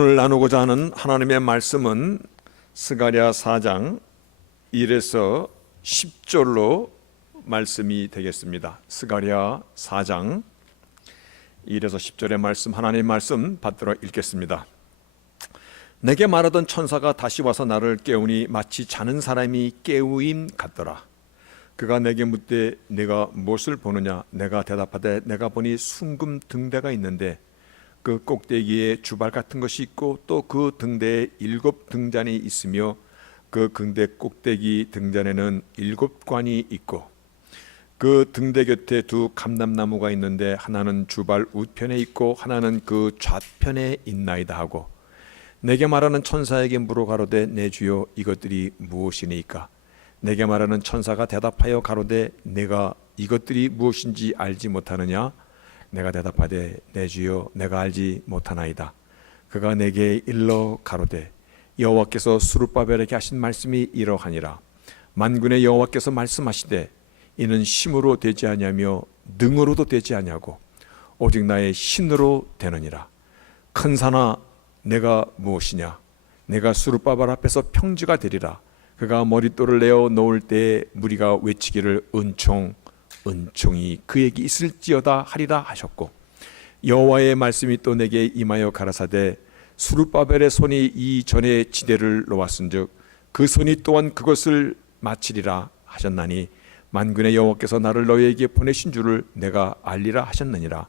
오늘 나누고자 하는 하나님의 말씀은 스가랴 4장 1에서 10절로 말씀이 되겠습니다. 스가랴 4장 1에서 10절의 말씀, 하나님의 말씀 받들어 읽겠습니다. 내게 말하던 천사가 다시 와서 나를 깨우니 마치 자는 사람이 깨우임 같더라. 그가 내게 묻되 내가 무엇을 보느냐? 내가 대답하되 내가 보니 순금 등대가 있는데 그 꼭대기에 주발 같은 것이 있고 또 그 등대에 7 등잔이 있으며 그 등대 꼭대기 등잔에는 7 관이 있고 그 등대 곁에 2 감람나무가 있는데 하나는 주발 우편에 있고 하나는 그 좌편에 있나이다 하고 내게 말하는 천사에게 물어 가로되 내 주여 이것들이 무엇이니까? 내게 말하는 천사가 대답하여 가로되 내가 이것들이 무엇인지 알지 못하느냐? 내가 대답하되 내 주여 내가 알지 못하나이다. 그가 내게 일러 가로되 여호와께서 스룹바벨에게 하신 말씀이 이러하니라. 만군의 여호와께서 말씀하시되 이는 힘으로 되지 아니하며 능으로도 되지 아니하고 오직 나의 신으로 되느니라. 큰 산아 내가 무엇이냐? 내가 스룹바벨 앞에서 평지가 되리라. 그가 머릿돌을 내어 놓을 때에 무리가 외치기를 은총이 그에게 있을지어다 하리라 하셨고 여호와의 말씀이 또 내게 임하여 가라사대 스룹바벨의 손이 이전에 지대를 놓았은즉 그 손이 또한 그것을 마치리라 하셨나니 만군의 여호와께서 나를 너희에게 보내신 줄을 내가 알리라 하셨느니라.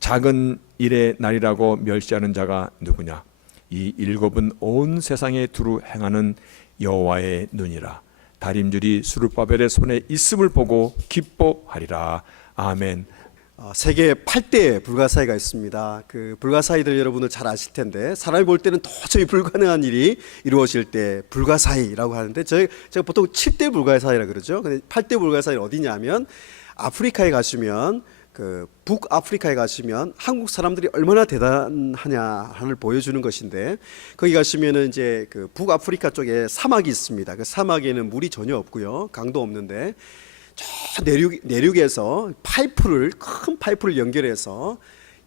작은 일의 날이라고 멸시하는 자가 누구냐? 이 7은 온 세상에 두루 행하는 여호와의 눈이라. 다림줄이 스룹바벨의 손에 있음을 보고 기뻐하리라. 아멘. 세계 8대 불가사의가 있습니다. 그 불가사의들 여러분들 잘 아실 텐데 사람이 볼 때는 도저히 불가능한 일이 이루어질 때 불가사의라고 하는데 제가 보통 7대 불가사의라 그러죠. 근데 8대 불가사의는 어디냐면 아프리카에 가시면 그 북아프리카에 가시면 한국 사람들이 얼마나 대단하냐를 보여주는 것인데 거기 가시면은 이제 그 북아프리카 쪽에 사막이 있습니다. 그 사막에는 물이 전혀 없고요, 강도 없는데 저 내륙에서 큰 파이프를 연결해서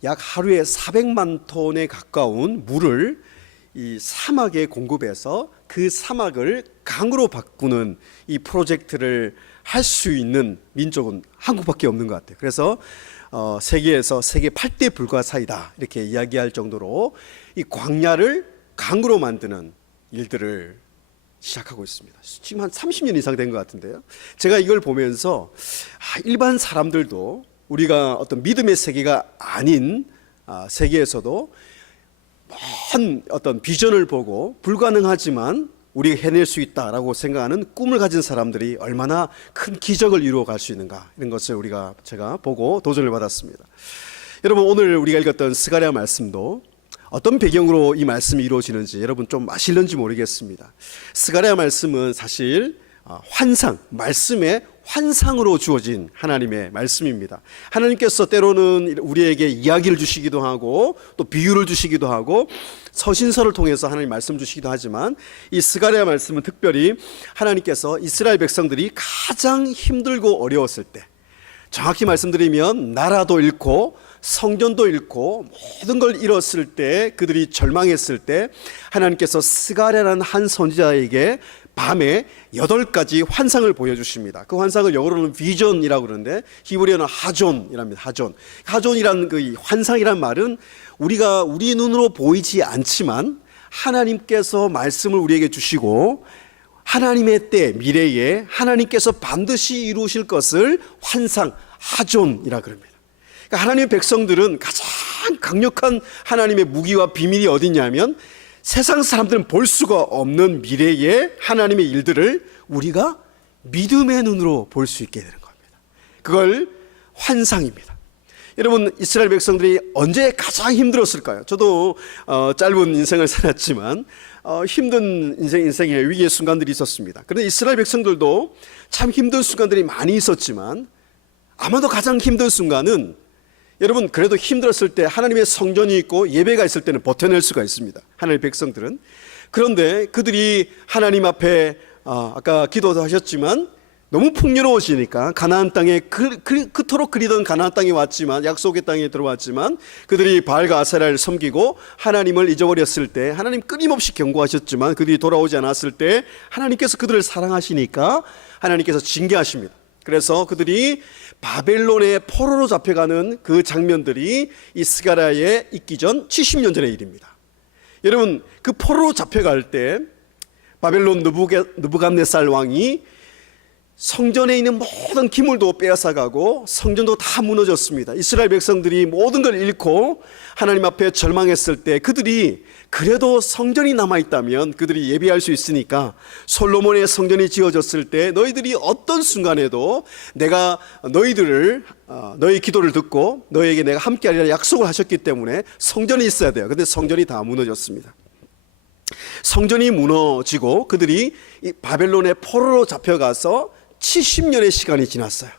약 하루에 400만 톤에 가까운 물을 이 사막에 공급해서 그 사막을 강으로 바꾸는 이 프로젝트를 할 수 있는 민족은 한국밖에 없는 것 같아요. 그래서 세계에서 세계 8대 불가사의다 이렇게 이야기할 정도로 이 광야를 강으로 만드는 일들을 시작하고 있습니다. 지금 한 30년 이상 된 것 같은데요. 제가 이걸 보면서 일반 사람들도 우리가 어떤 믿음의 세계가 아닌 세계에서도 먼 어떤 비전을 보고 불가능하지만 우리가 해낼 수 있다라고 생각하는 꿈을 가진 사람들이 얼마나 큰 기적을 이루어갈 수 있는가, 이런 것을 제가 보고 도전을 받았습니다. 여러분, 오늘 우리가 읽었던 스가랴 말씀도 어떤 배경으로 이 말씀이 이루어지는지 여러분 좀 아실는지 모르겠습니다. 스가랴 말씀은 사실 말씀의 환상으로 주어진 하나님의 말씀입니다. 하나님께서 때로는 우리에게 이야기를 주시기도 하고 또 비유를 주시기도 하고 서신서를 통해서 하나님 말씀 주시기도 하지만 이 스가랴 말씀은 특별히 하나님께서 이스라엘 백성들이 가장 힘들고 어려웠을 때, 정확히 말씀드리면 나라도 잃고 성전도 잃고 모든 걸 잃었을 때, 그들이 절망했을 때 하나님께서 스가랴라는 한 선지자에게 밤에 8가지 환상을 보여주십니다. 그 환상을 영어로는 비전이라고 그러는데 히브리어는 하존이랍니다. 하존이라는 그 환상이란 말은 우리가 우리 눈으로 보이지 않지만 하나님께서 말씀을 우리에게 주시고 하나님의 때 미래에 하나님께서 반드시 이루실 것을 환상 하존이라고 그럽니다. 그러니까 하나님의 백성들은 가장 강력한 하나님의 무기와 비밀이 어디냐면 세상 사람들은 볼 수가 없는 미래의 하나님의 일들을 우리가 믿음의 눈으로 볼 수 있게 되는 겁니다. 그걸 환상입니다. 여러분, 이스라엘 백성들이 언제 가장 힘들었을까요? 저도 짧은 인생을 살았지만 힘든 인생에 위기의 순간들이 있었습니다. 그런데 이스라엘 백성들도 참 힘든 순간들이 많이 있었지만 아마도 가장 힘든 순간은, 여러분, 그래도 힘들었을 때 하나님의 성전이 있고 예배가 있을 때는 버텨낼 수가 있습니다, 하나님의 백성들은. 그런데 그들이 하나님 앞에 아까 기도도 하셨지만 너무 풍요로워지니까 가나안 땅에 그토록 그리던 가나안 땅에 왔지만, 약속의 땅에 들어왔지만 그들이 바알과 아세라를 섬기고 하나님을 잊어버렸을 때 하나님 끊임없이 경고하셨지만 그들이 돌아오지 않았을 때 하나님께서 그들을 사랑하시니까 하나님께서 징계하십니다. 그래서 그들이 바벨론의 포로로 잡혀가는 그 장면들이 이 스가랴에 있기 전 70년 전의 일입니다. 여러분, 그 포로로 잡혀갈 때 바벨론 느부갓네살 왕이 성전에 있는 모든 기물도 빼앗아가고 성전도 다 무너졌습니다. 이스라엘 백성들이 모든 걸 잃고 하나님 앞에 절망했을 때 그들이 그래도 성전이 남아있다면 그들이 예비할 수 있으니까 솔로몬의 성전이 지어졌을 때 너희들이 어떤 순간에도 내가 너희 기도를 듣고 너희에게 내가 함께하리라 약속을 하셨기 때문에 성전이 있어야 돼요. 근데 성전이 다 무너졌습니다. 성전이 무너지고 그들이 이 바벨론의 포로로 잡혀가서 70년의 시간이 지났어요.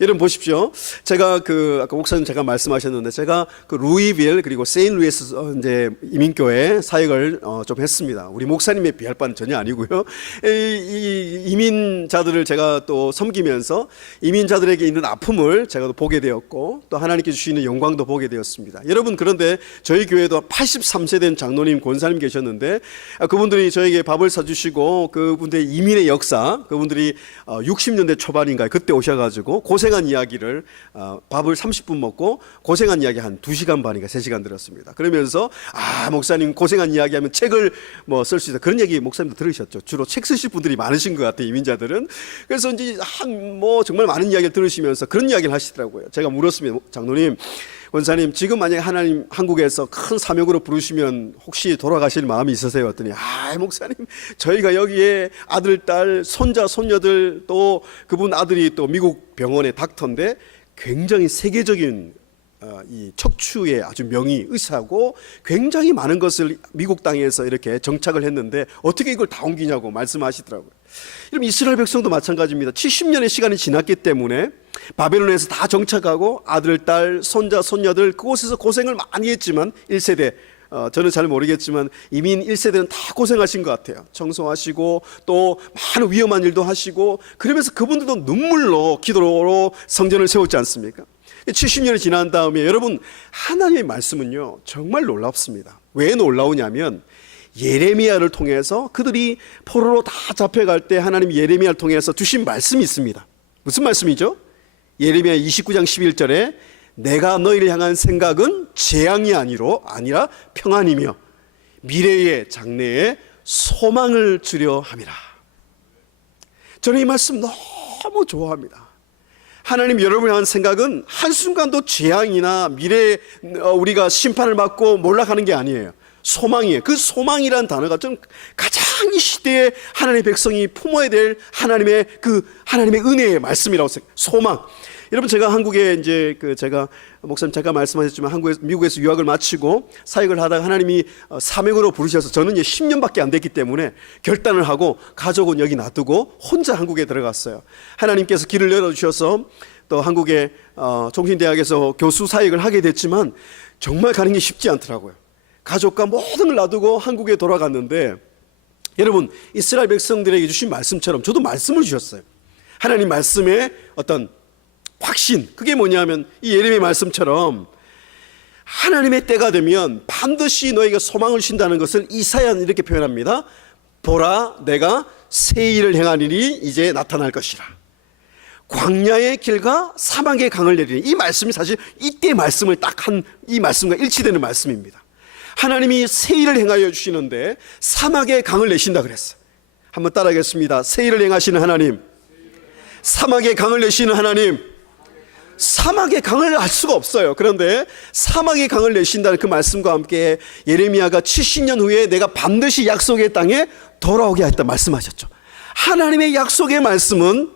여러분 보십시오. 제가 아까 목사님 제가 말씀하셨는데 제가 그 루이빌 그리고 세인루이스 이제 이민교회 사역을 좀 했습니다. 우리 목사님에 비할 바는 전혀 아니고요. 이 이민자들을 제가 또 섬기면서 이민자들에게 있는 아픔을 제가 또 보게 되었고 또 하나님께 주시는 영광도 보게 되었습니다. 여러분, 그런데 저희 교회도 83세 된 장로님, 권사님 계셨는데 그분들이 저에게 밥을 사주시고 그분들의 이민의 역사, 그분들이 60년대 초반인가요? 그때 오셔가지고 고생한 이야기를 밥을 30분 먹고 고생한 이야기 한 2시간 반인가 3시간 들었습니다. 그러면서 목사님 고생한 이야기하면 책을 뭐 쓸 수 있다, 그런 얘기 목사님도 들으셨죠. 주로 책 쓰실 분들이 많으신 것 같아요, 이민자들은. 그래서 이제 정말 많은 이야기를 들으시면서 그런 이야기를 하시더라고요. 제가 물었습니다. 장로님, 권사님, 지금 만약에 하나님 한국에서 큰 사명으로 부르시면 혹시 돌아가실 마음이 있으세요? 했더니 목사님, 저희가 여기에 아들, 딸, 손자, 손녀들, 또 그분 아들이 또 미국 병원의 닥터인데 굉장히 세계적인 이 척추의 아주 명의 의사고 굉장히 많은 것을 미국 땅에서 이렇게 정착을 했는데 어떻게 이걸 다 옮기냐고 말씀하시더라고요. 여러분, 이스라엘 백성도 마찬가지입니다. 70년의 시간이 지났기 때문에 바벨론에서 다 정착하고 아들, 딸, 손자, 손녀들 그곳에서 고생을 많이 했지만 1세대, 저는 잘 모르겠지만 이민 1세대는 다 고생하신 것 같아요. 청소하시고 또 많은 위험한 일도 하시고 그러면서 그분들도 눈물로 기도로 성전을 세웠지 않습니까? 70년이 지난 다음에 여러분, 하나님의 말씀은요 정말 놀랍습니다. 왜 놀라우냐면 예레미야를 통해서 그들이 포로로 다 잡혀갈 때 하나님이 예레미야를 통해서 주신 말씀이 있습니다. 무슨 말씀이죠? 예레미야 29장 11절에 내가 너희를 향한 생각은 재앙이 아니라 평안이며 미래의 장래에 소망을 주려 함이라. 저는 이 말씀 너무 좋아합니다. 하나님 여러분을 향한 생각은 한순간도 재앙이나 미래에 우리가 심판을 받고 몰락하는 게 아니에요. 소망이에요. 그 소망이란 단어가 좀 가장 이 시대에 하나님의 백성이 품어야 될 하나님의 은혜의 말씀이라고 생각해요. 소망. 여러분, 제가 한국에 이제 제가 목사님 잠깐 말씀하셨지만 미국에서 유학을 마치고 사역을 하다가 하나님이 사명으로 부르셔서 저는 이제 10년밖에 안 됐기 때문에 결단을 하고 가족은 여기 놔두고 혼자 한국에 들어갔어요. 하나님께서 길을 열어주셔서 또 한국의 종신대학에서 교수 사역을 하게 됐지만 정말 가는 게 쉽지 않더라고요. 가족과 모든 걸 놔두고 한국에 돌아갔는데 여러분, 이스라엘 백성들에게 주신 말씀처럼 저도 말씀을 주셨어요. 하나님 말씀의 어떤 확신, 그게 뭐냐면 이 예레미야 말씀처럼 하나님의 때가 되면 반드시 너희가 소망을 주신다는 것을 이사야는 이렇게 표현합니다. 보라, 내가 새 일을 행하리니 이제 나타날 것이라. 광야의 길과 사막의 강을 내리니, 이 말씀이 사실 이때 말씀을 딱 이 말씀과 일치되는 말씀입니다. 하나님이 새 일을 행하여 주시는데 사막의 강을 내신다 그랬어요. 한번 따라하겠습니다. 새 일을 행하시는 하나님, 사막의 강을 내시는 하나님. 사막의 강을 알 수가 없어요. 그런데 사막의 강을 내신다는 그 말씀과 함께 예레미야가 70년 후에 내가 반드시 약속의 땅에 돌아오게 하겠다 말씀하셨죠. 하나님의 약속의 말씀은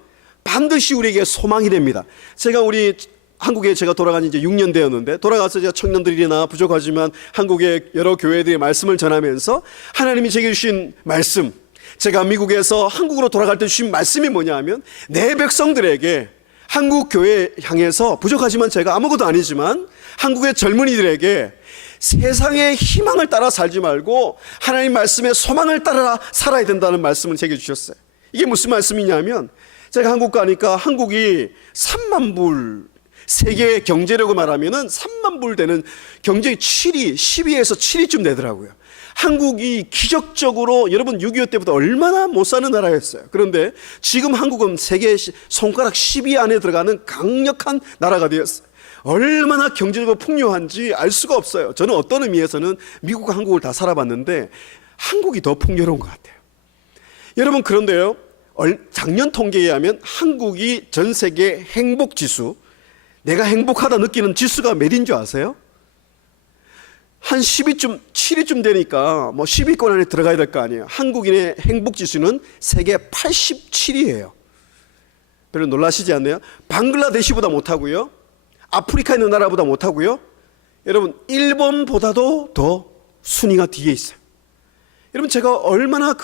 반드시 우리에게 소망이 됩니다. 제가 우리 한국에 제가 돌아간 지 이제 6년 되었는데, 돌아가서 제가 청년들이나 부족하지만 한국의 여러 교회들의 말씀을 전하면서 하나님이 제게 주신 말씀, 제가 미국에서 한국으로 돌아갈 때 주신 말씀이 뭐냐 하면 내 백성들에게, 한국 교회 향해서 부족하지만 제가 아무것도 아니지만 한국의 젊은이들에게 세상의 희망을 따라 살지 말고 하나님 말씀의 소망을 따라 살아야 된다는 말씀을 제게 주셨어요. 이게 무슨 말씀이냐면 제가 한국 가니까 한국이 3만 불, 세계 경제력을 말하면은 3만 불 되는 경제의 7위, 10위에서 7위쯤 되더라고요. 한국이 기적적으로 여러분 6.25 때부터 얼마나 못 사는 나라였어요. 그런데 지금 한국은 세계 손가락 10위 안에 들어가는 강력한 나라가 되었어요. 얼마나 경제적으로 풍요한지 알 수가 없어요. 저는 어떤 의미에서는 미국과 한국을 다 살아봤는데 한국이 더 풍요로운 것 같아요. 여러분, 그런데요, 작년 통계에 의하면 한국이 전 세계 행복지수, 내가 행복하다 느끼는 지수가 몇인 줄 아세요? 한 10위쯤, 7위쯤 되니까 뭐 10위권 안에 들어가야 될 거 아니에요. 한국인의 행복지수는 세계 87위예요. 별로 놀라시지 않나요? 방글라데시보다 못하고요, 아프리카 있는 나라보다 못하고요, 여러분 일본보다도 더 순위가 뒤에 있어요. 여러분, 제가 얼마나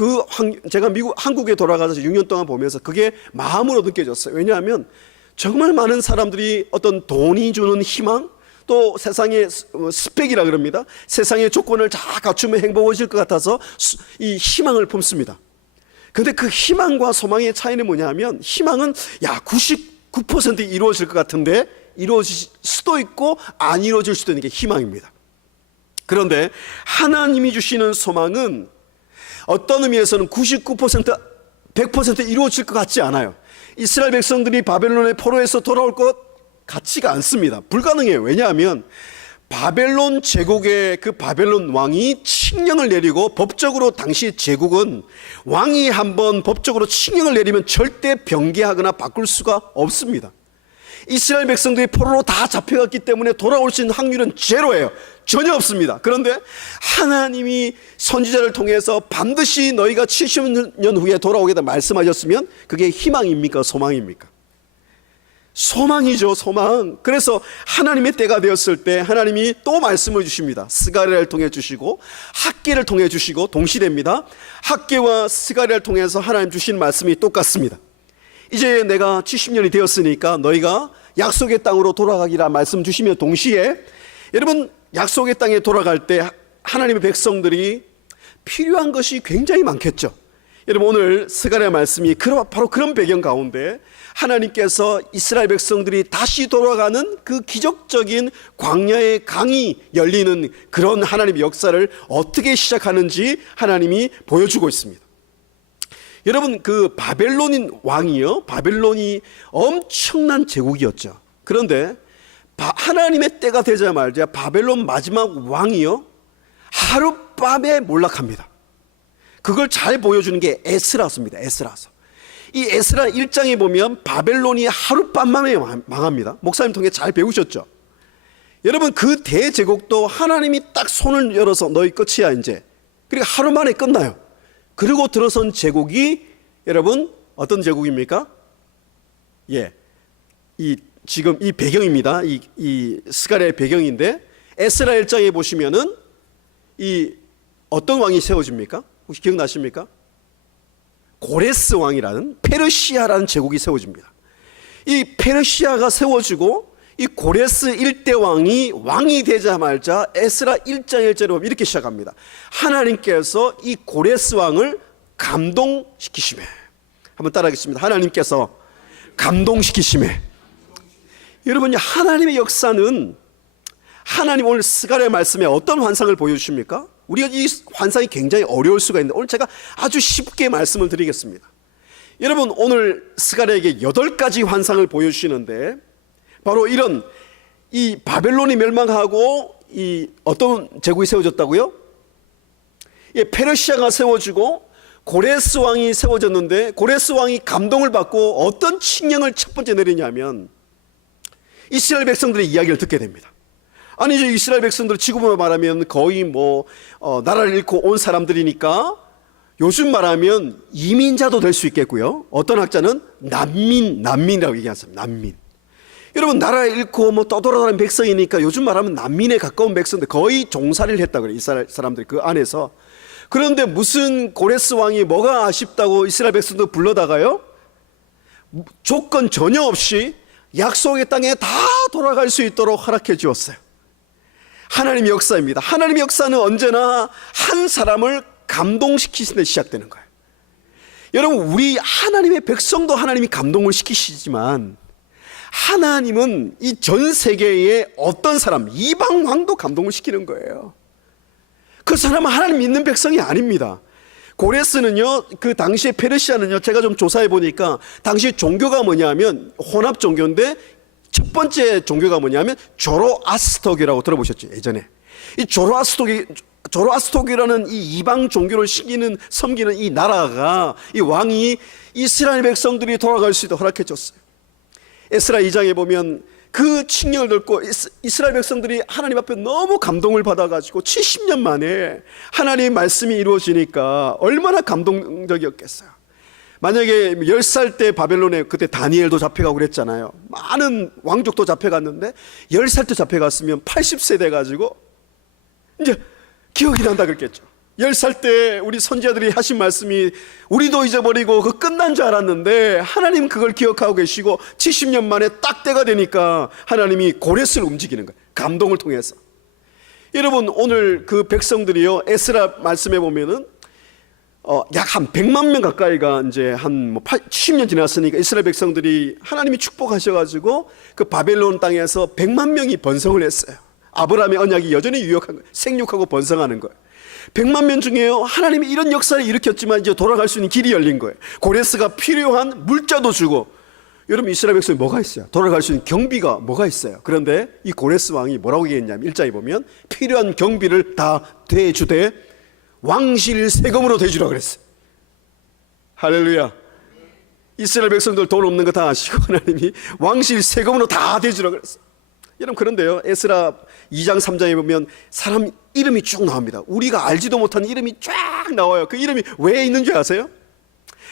제가 한국에 돌아가서 6년 동안 보면서 그게 마음으로 느껴졌어요. 왜냐하면 정말 많은 사람들이 어떤 돈이 주는 희망, 또 세상의 스펙이라 그럽니다. 세상의 조건을 다 갖추면 행복해질 것 같아서 이 희망을 품습니다. 그런데 그 희망과 소망의 차이는 뭐냐면, 희망은 99% 이루어질 것 같은데 이루어질 수도 있고 안 이루어질 수도 있는 게 희망입니다. 그런데 하나님이 주시는 소망은 어떤 의미에서는 99%, 100% 이루어질 것 같지 않아요. 이스라엘 백성들이 바벨론의 포로에서 돌아올 것 같지가 않습니다. 불가능해요. 왜냐하면 바벨론 제국의 그 바벨론 왕이 칙령을 내리고, 법적으로 당시 제국은 왕이 한번 법적으로 칙령을 내리면 절대 변개하거나 바꿀 수가 없습니다. 이스라엘 백성들이 포로로 다 잡혀갔기 때문에 돌아올 수 있는 확률은 제로예요. 전혀 없습니다. 그런데 하나님이 선지자를 통해서 반드시 너희가 70년 후에 돌아오겠다 말씀하셨으면 그게 희망입니까? 소망입니까? 소망이죠, 소망. 그래서 하나님의 때가 되었을 때 하나님이 또 말씀을 주십니다. 스가랴를 통해 주시고 학개를 통해 주시고 동시대입니다. 학개와 스가랴를 통해서 하나님 주신 말씀이 똑같습니다. 이제 내가 70년이 되었으니까 너희가 약속의 땅으로 돌아가기라 말씀 주시며, 동시에 여러분 약속의 땅에 돌아갈 때 하나님의 백성들이 필요한 것이 굉장히 많겠죠. 여러분, 오늘 스가랴 말씀이 바로 그런 배경 가운데 하나님께서 이스라엘 백성들이 다시 돌아가는 그 기적적인 광야의 강이 열리는 그런 하나님의 역사를 어떻게 시작하는지 하나님이 보여주고 있습니다. 여러분, 그 바벨론인 왕이요, 바벨론이 엄청난 제국이었죠. 그런데 하나님의 때가 되자마자 바벨론 마지막 왕이요, 하룻밤에 몰락합니다. 그걸 잘 보여주는 게 에스라서입니다. 에스라서. 이 에스라 1장에 보면 바벨론이 하룻밤 만에 망합니다. 목사님 통해 잘 배우셨죠? 여러분, 그 대제국도 하나님이 딱 손을 열어서 너희 끝이야 이제, 그리고 하루 만에 끝나요. 그리고 들어선 제국이 여러분 어떤 제국입니까? 지금 이 배경입니다. 이 스가랴의 배경인데, 에스라 1장에 보시면은 이 어떤 왕이 세워집니까? 혹시 기억나십니까? 고레스 왕이라는 페르시아라는 제국이 세워집니다. 이 페르시아가 세워지고 이 고레스 1대 왕이 되자마자 에스라 1장 1절에 보면 이렇게 시작합니다. 하나님께서 이 고레스 왕을 감동시키시매. 한번 따라하겠습니다. 하나님께서 감동시키시매. 여러분, 하나님의 역사는, 하나님 오늘 스가랴 말씀에 어떤 환상을 보여주십니까? 우리가 이 환상이 굉장히 어려울 수가 있는데 오늘 제가 아주 쉽게 말씀을 드리겠습니다. 여러분, 오늘 스가랴에게 8가지 환상을 보여주시는데, 바로 이런 이 바벨론이 멸망하고 이 어떤 제국이 세워졌다고요? 페르시아가 세워지고 고레스 왕이 세워졌는데, 고레스 왕이 감동을 받고 어떤 칙령을 첫 번째 내리냐면 이스라엘 백성들의 이야기를 듣게 됩니다. 아니, 이제 이스라엘 백성들 지금으로 말하면 거의 나라를 잃고 온 사람들이니까 요즘 말하면 이민자도 될 수 있겠고요. 어떤 학자는 난민이라고 얘기하습니다. 난민. 여러분, 나라 잃고 떠돌아다니는 백성이니까 요즘 말하면 난민에 가까운 백성들, 거의 종살이를 했다 그래요. 이스라엘 사람들이 그 안에서. 그런데 무슨 고레스 왕이 뭐가 아쉽다고 이스라엘 백성들 불러다가요, 조건 전혀 없이 약속의 땅에 다 돌아갈 수 있도록 허락해 주었어요. 하나님의 역사입니다. 하나님의 역사는 언제나 한 사람을 감동시키시는 데 시작되는 거예요. 여러분, 우리 하나님의 백성도 하나님이 감동을 시키시지만 하나님은 이 전 세계의 어떤 사람, 이방 왕도 감동을 시키는 거예요. 그 사람은 하나님 믿는 백성이 아닙니다. 고레스는요, 그 당시에 페르시아는요, 제가 좀 조사해 보니까 당시 종교가 뭐냐면 혼합 종교인데 첫 번째 종교가 뭐냐면 조로아스터교라고 들어보셨죠, 예전에. 이 조로아스터교라는 이 이방 종교를 섬기는 이 나라가, 이 왕이 이스라엘 백성들이 돌아갈 수 있도록 허락해 줬어요. 에스라 2장에 보면 그 칙령을 듣고 이스라엘 백성들이 하나님 앞에 너무 감동을 받아가지고 70년 만에 하나님의 말씀이 이루어지니까 얼마나 감동적이었겠어요. 만약에 10살 때 바벨론에 그때 다니엘도 잡혀가고 그랬잖아요. 많은 왕족도 잡혀갔는데 10살 때 잡혀갔으면 80세 돼가지고 이제 기억이 난다 그랬겠죠. 10살 때 우리 선지자들이 하신 말씀이 우리도 잊어버리고 그 끝난 줄 알았는데 하나님 그걸 기억하고 계시고 70년 만에 딱 때가 되니까 하나님이 고레스를 움직이는 거예요. 감동을 통해서. 여러분, 오늘 그 백성들이요, 에스라 말씀해 보면은 약 한 100만 명 가까이가 이제 한 70년 지났으니까 이스라엘 백성들이 하나님이 축복하셔가지고 그 바벨론 땅에서 100만 명이 번성을 했어요. 아브라함의 언약이 여전히 유효한 거예요. 생육하고 번성하는 거예요. 100만 명 중에요, 하나님이 이런 역사를 일으켰지만 이제 돌아갈 수 있는 길이 열린 거예요. 고레스가 필요한 물자도 주고. 여러분, 이스라엘 백성이 뭐가 있어요? 돌아갈 수 있는 경비가 뭐가 있어요? 그런데 이 고레스 왕이 뭐라고 얘기했냐면 1장에 보면 필요한 경비를 다 대주되 왕실 세금으로 대주라 그랬어요. 할렐루야. 이스라엘 백성들 돈 없는 거 다 아시고 하나님이 왕실 세금으로 다 대주라 그랬어요. 여러분, 그런데요, 에스라 2장 3장에 보면 사람 이름이 쭉 나옵니다. 우리가 알지도 못한 이름이 쫙 나와요. 그 이름이 왜 있는 줄 아세요?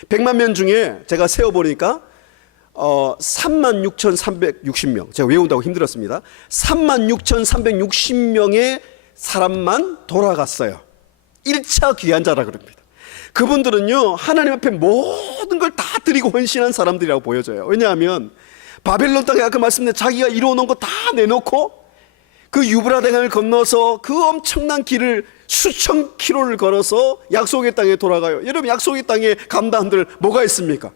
100만 명 중에 제가 세어보니까 36,360명, 제가 외운다고 힘들었습니다. 36,360명의 사람만 돌아갔어요. 1차 귀환자라 그럽니다. 그분들은요, 하나님 앞에 모든 걸 다 드리고 헌신한 사람들이라고 보여져요. 왜냐하면 바벨론 땅에 아까 말씀드린 자기가 이루어놓은 거 다 내놓고 그 유브라데강을 건너서 그 엄청난 길을 수천 킬로를 걸어서 약속의 땅에 돌아가요. 여러분, 약속의 땅에 감당들 뭐가 있습니까?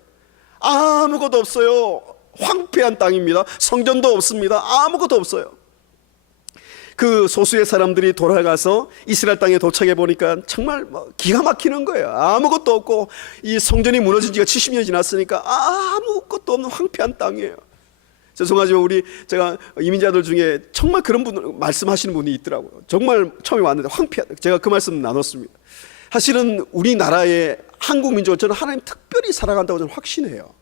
아무것도 없어요. 황폐한 땅입니다. 성전도 없습니다. 아무것도 없어요. 그 소수의 사람들이 돌아가서 이스라엘 땅에 도착해 보니까 정말 기가 막히는 거예요. 아무것도 없고 이 성전이 무너진 지가 70년이 지났으니까 아무것도 없는 황폐한 땅이에요. 죄송하지만 제가 이민자들 중에 정말 그런 분 말씀하시는 분이 있더라고요. 정말 처음에 왔는데 황폐하다. 제가 그 말씀 나눴습니다. 사실은 우리나라의 한국 민족은 저는 하나님 특별히 사랑한다고 저는 확신해요.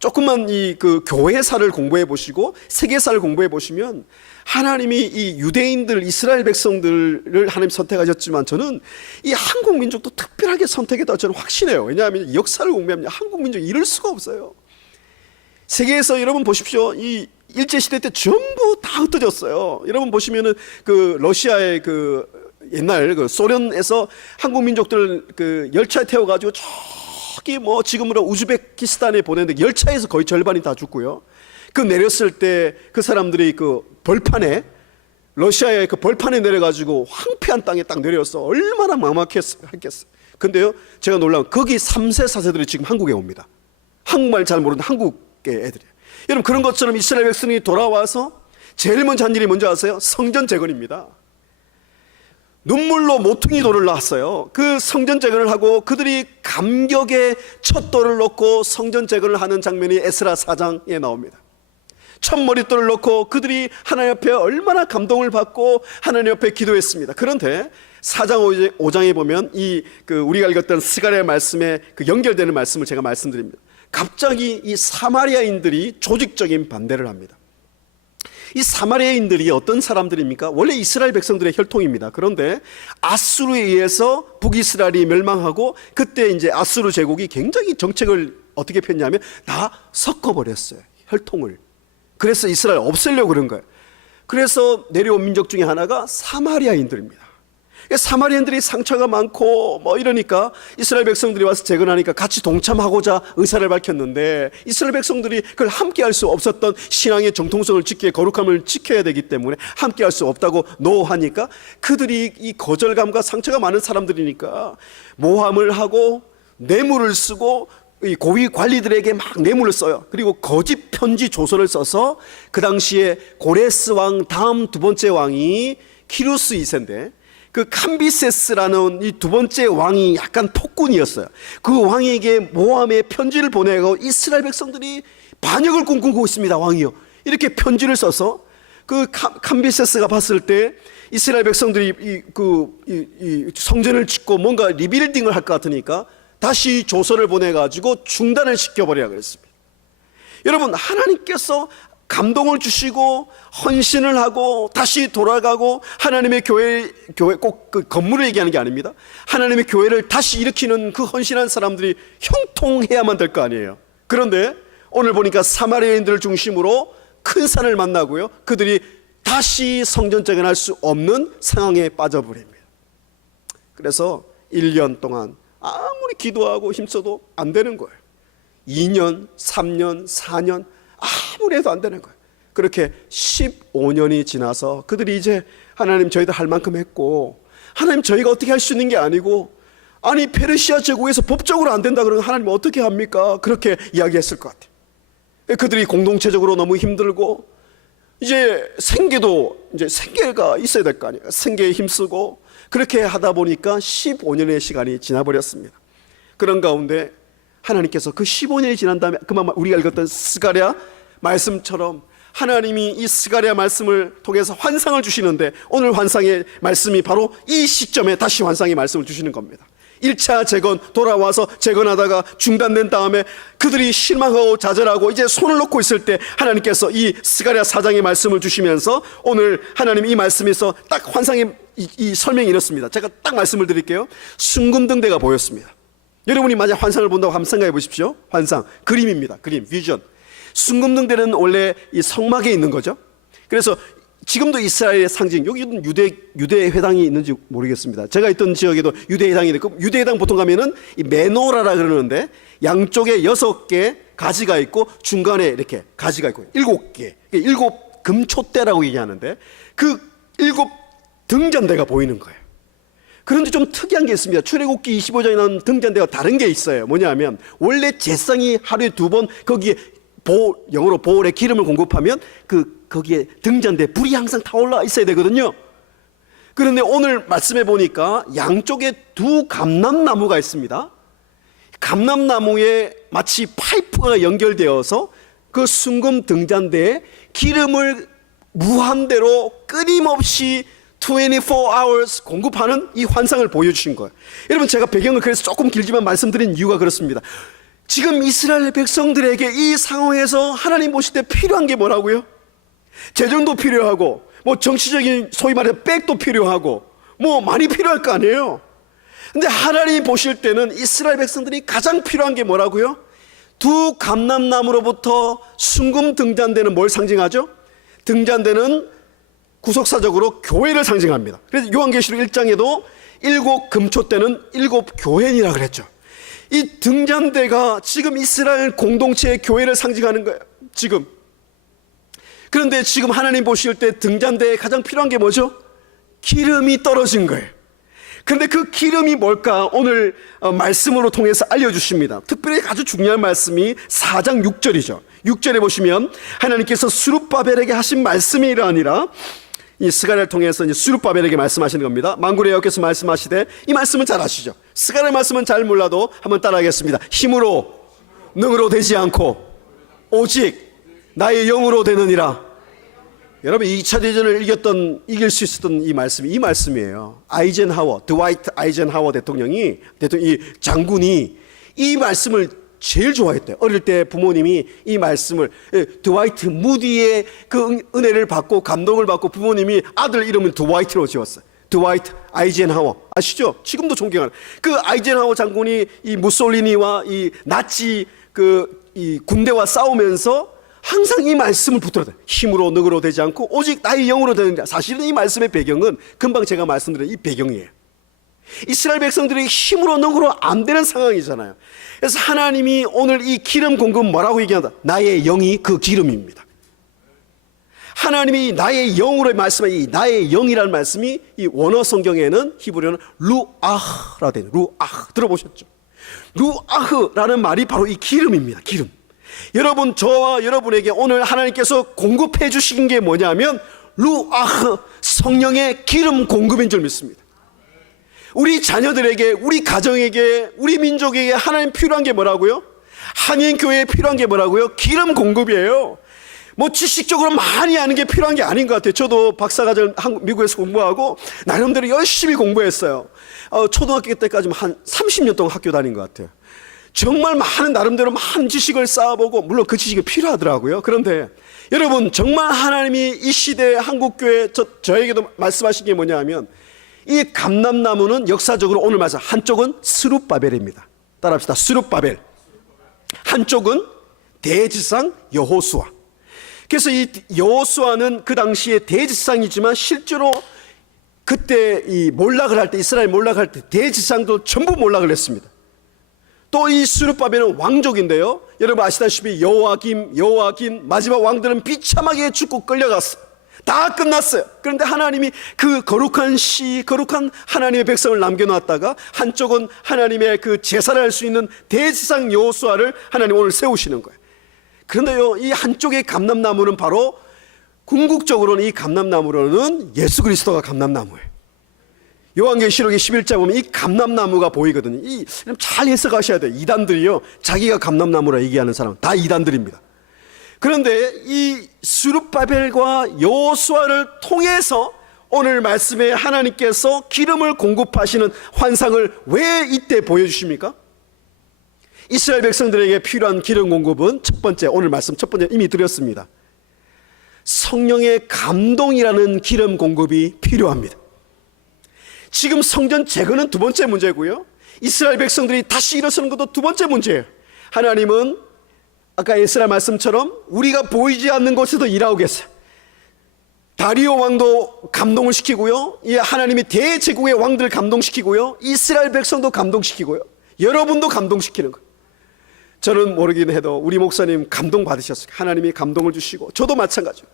조금만 그 교회사를 공부해 보시고 세계사를 공부해 보시면 하나님이 이 유대인들, 이스라엘 백성들을 하나님 선택하셨지만 저는 이 한국 민족도 특별하게 선택했다고 저는 확신해요. 왜냐하면 역사를 공부하면 한국 민족이 이럴 수가 없어요. 세계에서 여러분 보십시오. 이 일제시대 때 전부 다 흩어졌어요. 여러분 보시면은 그 러시아의 그 옛날 그 소련에서 한국 민족들 그 열차에 태워가지고 저기 지금으로 우즈베키스탄에 보냈는데 열차에서 거의 절반이 다 죽고요. 그 내렸을 때 그 사람들이 그 벌판에 러시아의 그 벌판에 내려가지고 황폐한 땅에 딱 내려서 얼마나 막막했겠어요. 근데요, 제가 놀라운 거기 3세 4세들이 지금 한국에 옵니다. 한국말 잘 모르는 한국의 애들이에요. 여러분, 그런 것처럼 이스라엘 백성이 돌아와서 제일 먼저 한 일이 뭔지 아세요? 성전 재건입니다. 눈물로 모퉁이 돌을 놨어요. 그 성전 재건을 하고 그들이 감격의 첫 돌을 놓고 성전 재건을 하는 장면이 에스라 4장에 나옵니다. 첫 머릿돌을 놓고 그들이 하나님 앞에 얼마나 감동을 받고 하나님 앞에 기도했습니다. 그런데 4장 5장에 보면 우리가 읽었던 스가랴의 말씀에 그 연결되는 말씀을 제가 말씀드립니다. 갑자기 이 사마리아인들이 조직적인 반대를 합니다. 이 사마리아인들이 어떤 사람들입니까? 원래 이스라엘 백성들의 혈통입니다. 그런데 아수르에 의해서 북이스라엘이 멸망하고 그때 이제 아수르 제국이 굉장히 정책을 어떻게 폈냐면 다 섞어버렸어요. 혈통을. 그래서 이스라엘 없애려고 그런 거예요. 그래서 내려온 민족 중에 하나가 사마리아인들입니다. 사마리아인들이 상처가 많고 이러니까 이스라엘 백성들이 와서 재건하니까 같이 동참하고자 의사를 밝혔는데 이스라엘 백성들이 그걸 함께 할 수 없었던 신앙의 정통성을 지키고 거룩함을 지켜야 되기 때문에 함께 할 수 없다고 노하니까 그들이 이 거절감과 상처가 많은 사람들이니까 모함을 하고 뇌물을 쓰고 이 고위 관리들에게 막 뇌물을 써요. 그리고 거짓 편지 조서를 써서 그 당시에 고레스 왕 다음 두 번째 왕이 키루스 2세인데 그 캄비세스라는 이 두 번째 왕이 약간 폭군이었어요. 그 왕에게 모함의 편지를 보내고 이스라엘 백성들이 반역을 꿈꾸고 있습니다. 왕이요. 이렇게 편지를 써서 그 캄비세스가 봤을 때 이스라엘 백성들이 이 성전을 짓고 뭔가 리빌딩을 할 것 같으니까 다시 조서를 보내가지고 중단을 시켜버리라 그랬습니다. 여러분, 하나님께서 감동을 주시고 헌신을 하고 다시 돌아가고 하나님의 교회 꼭 그 건물을 얘기하는 게 아닙니다. 하나님의 교회를 다시 일으키는 그 헌신한 사람들이 형통해야만 될 거 아니에요. 그런데 오늘 보니까 사마리아인들을 중심으로 큰 산을 만나고요, 그들이 다시 성전 재건할 수 없는 상황에 빠져버립니다. 그래서 1년 동안 아무리 기도하고 힘써도 안 되는 거예요. 2년, 3년, 4년 아무리 해도 안 되는 거예요. 그렇게 15년이 지나서 그들이 이제 하나님 저희들 할 만큼 했고, 하나님 저희가 어떻게 할 수 있는 게 아니고, 아니 페르시아 제국에서 법적으로 안 된다 그러면 하나님 어떻게 합니까? 그렇게 이야기했을 것 같아요. 그들이 공동체적으로 너무 힘들고 이제 생계가 있어야 될 거 아니에요. 생계에 힘쓰고 그렇게 하다 보니까 15년의 시간이 지나버렸습니다. 그런 가운데 하나님께서 그 15년이 지난 다음에 그만 우리가 읽었던 스가랴 말씀처럼 하나님이 이 스가랴 말씀을 통해서 환상을 주시는데, 오늘 환상의 말씀이 바로 이 시점에 다시 환상의 말씀을 주시는 겁니다. 1차 재건 돌아와서 재건하다가 중단된 다음에 그들이 실망하고 좌절하고 이제 손을 놓고 있을 때 하나님께서 이 스가랴 4장의 말씀을 주시면서 오늘 하나님 이 말씀에서 딱 환상의 이 설명이 이렇습니다. 제가 딱 말씀을 드릴게요. 순금등대가 보였습니다. 여러분이 만약 환상을 본다고 한번 생각해 보십시오. 환상, 그림입니다. 그림, 비전. 순금등대는 원래 이 성막에 있는 거죠. 그래서 지금도 이스라엘의 상징, 여기는 유대 회당이 있는지 모르겠습니다. 제가 있던 지역에도 유대 회당이 있고, 유대 회당 보통 가면은 이 메노라라 그러는데 양쪽에 6개 가지가 있고 중간에 이렇게 가지가 있고 7개, 7 금초대라고 얘기하는데 그 7 등잔대가 보이는 거예요. 그런데 좀 특이한 게 있습니다. 출애굽기 25장에 나온 등잔대가 다른 게 있어요. 뭐냐면 원래 제사장이 하루에 2번 거기에 영어로 보울에 기름을 공급하면 거기에 등잔대 불이 항상 타올라 있어야 되거든요. 그런데 오늘 말씀해 보니까 양쪽에 2 감람나무가 있습니다. 감람나무에 마치 파이프가 연결되어서 그 순금 등잔대에 기름을 무한대로 끊임없이 24 hours 공급하는 이 환상을 보여주신 거예요. 여러분, 제가 배경을 그래서 조금 길지만 말씀드린 이유가 그렇습니다. 지금 이스라엘 백성들에게 이 상황에서 하나님 보실 때 필요한 게 뭐라고요? 재정도 필요하고 뭐 정치적인 소위 말해 백도 필요하고 뭐 많이 필요할 거 아니에요. 근데 하나님 보실 때는 이스라엘 백성들이 가장 필요한 게 뭐라고요? 2 감람나무로부터 순금 등잔대는 뭘 상징하죠? 등잔대는 구속사적으로 교회를 상징합니다. 그래서 요한계시록 1장에도 7 금초대는 7 교회니라 그랬죠. 이 등잔대가 지금 이스라엘 공동체의 교회를 상징하는 거예요. 지금. 그런데 지금 하나님 보실 때 등잔대에 가장 필요한 게 뭐죠? 기름이 떨어진 거예요. 그런데 그 기름이 뭘까? 오늘 말씀으로 통해서 알려주십니다. 특별히 아주 중요한 말씀이 4장 6절이죠. 6절에 보시면 하나님께서 스룹바벨에게 하신 말씀이 이러하니라. 이 스가랴를 통해서 이제 스룹바벨에게 말씀하시는 겁니다. 만군의 여호와께서 말씀하시되, 이 말씀은 잘 아시죠? 스가랴 말씀은 잘 몰라도 한번 따라하겠습니다. 힘으로 능으로 되지 않고 오직 나의 영으로 되느니라. 여러분, 2차 대전을 이길 수 있었던 이 말씀이에요. 드와이트 아이젠하워 대통령이 이 장군이 이 말씀을 제일 좋아했대요. 어릴 때 부모님이 이 말씀을, 드와이트 무디의 그 은혜를 받고 감동을 받고 부모님이 아들 이름을 드와이트로 지었어요. 드와이트 아이젠하워 아시죠? 지금도 존경하는 그 아이젠하워 장군이 이 무솔리니와 이 나치 이 군대와 싸우면서 항상 이 말씀을 붙들어야 돼요. 힘으로 능으로 되지 않고 오직 나의 영으로 되느니라. 사실은 이 말씀의 배경은 금방 제가 말씀드린 이 배경이에요. 이스라엘 백성들이 힘으로 능으로 안 되는 상황이잖아요. 그래서 하나님이 오늘 이 기름 공급 뭐라고 얘기한다? 나의 영이 그 기름입니다. 하나님이 나의 영으로 말씀한 이 나의 영이라는 말씀이 이 원어 성경에는 히브리어는 루아흐라 되는 루아흐 들어보셨죠? 루아흐라는 말이 바로 이 기름입니다. 기름. 여러분, 저와 여러분에게 오늘 하나님께서 공급해 주신 게 뭐냐면 루아흐, 성령의 기름 공급인 줄 믿습니다. 우리 자녀들에게, 우리 가정에게, 우리 민족에게 하나님 필요한 게 뭐라고요? 한인교회에 필요한 게 뭐라고요? 기름 공급이에요. 뭐 지식적으로 많이 아는 게 필요한 게 아닌 것 같아요. 저도 박사과정 미국에서 공부하고 나름대로 열심히 공부했어요. 초등학교 때까지 한 30년 동안 학교 다닌 것 같아요. 정말 많은, 나름대로 많은 지식을 쌓아보고, 물론 그 지식이 필요하더라고요. 그런데 여러분, 정말 하나님이 이 시대의 한국교회, 저에게도 말씀하신 게 뭐냐 하면, 이 감람나무는 역사적으로 오늘 말씀, 한쪽은 스룹바벨입니다. 따라합시다. 스룹바벨. 한쪽은 대지상 여호수아. 그래서 이 여호수아는 그 당시에 대지상이지만 실제로 그때 이 몰락을 할 때, 이스라엘 몰락할 때 대지상도 전부 몰락을 했습니다. 또 이 스룹바벨은 왕족인데요, 여러분 아시다시피 여호와김 마지막 왕들은 비참하게 죽고 끌려갔어요. 다 끝났어요. 그런데 하나님이 그 거룩한 하나님의 백성을 남겨놨다가 한쪽은 하나님의 그 제사를 할 수 있는 대지상 여호수아를 하나님 오늘 세우시는 거예요. 그런데요, 이 한쪽의 감람나무는 바로 궁극적으로는, 이 감람나무로는 예수 그리스도가 감람나무예요. 요한계시록의 11장 보면 이 감람나무가 보이거든요. 잘 해석하셔야 돼요. 이단들이요, 자기가 감람나무라 얘기하는 사람 다 이단들입니다. 그런데 이 스룹바벨과 여호수아를 통해서 오늘 말씀에 하나님께서 기름을 공급하시는 환상을 왜 이때 보여주십니까? 이스라엘 백성들에게 필요한 기름 공급은 첫 번째, 오늘 말씀 첫 번째 이미 드렸습니다. 성령의 감동이라는 기름 공급이 필요합니다. 지금 성전 재건은 두 번째 문제고요, 이스라엘 백성들이 다시 일어서는 것도 두 번째 문제예요. 하나님은 아까 에스라 말씀처럼 우리가 보이지 않는 곳에도 일하고 계세요. 다리오 왕도 감동을 시키고요, 이 하나님이 대제국의 왕들을 감동시키고요, 이스라엘 백성도 감동시키고요, 여러분도 감동시키는 거예요. 저는 모르긴 해도 우리 목사님 감동 받으셨어요. 하나님이 감동을 주시고, 저도 마찬가지예요.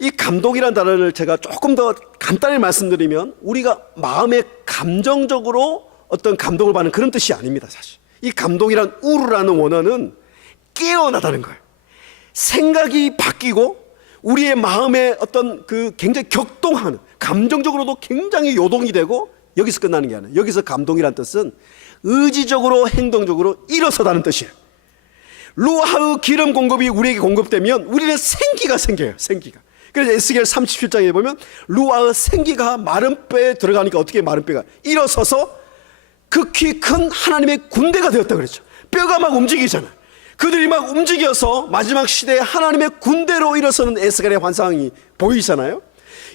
이 감동이라는 단어를 제가 조금 더 간단히 말씀드리면, 우리가 마음에 감정적으로 어떤 감동을 받는 그런 뜻이 아닙니다. 사실 이 감동이란 우르라는 원어는 깨어나다는 거예요. 생각이 바뀌고 우리의 마음에 어떤 그 굉장히 격동하는, 감정적으로도 굉장히 요동이 되고, 여기서 끝나는 게 아니에요. 여기서 감동이란 뜻은 의지적으로 행동적으로 일어서다는 뜻이에요. 루아흐 기름 공급이 우리에게 공급되면 우리는 생기가 생겨요. 생기가. 그래서 에스겔 37장에 보면 루아흐 생기가 마른 뼈에 들어가니까 어떻게 마른 뼈가 일어서서 극히 큰 하나님의 군대가 되었다 그랬죠. 뼈가 막 움직이잖아요. 그들이 막 움직여서 마지막 시대에 하나님의 군대로 일어서는 에스겔의 환상이 보이잖아요.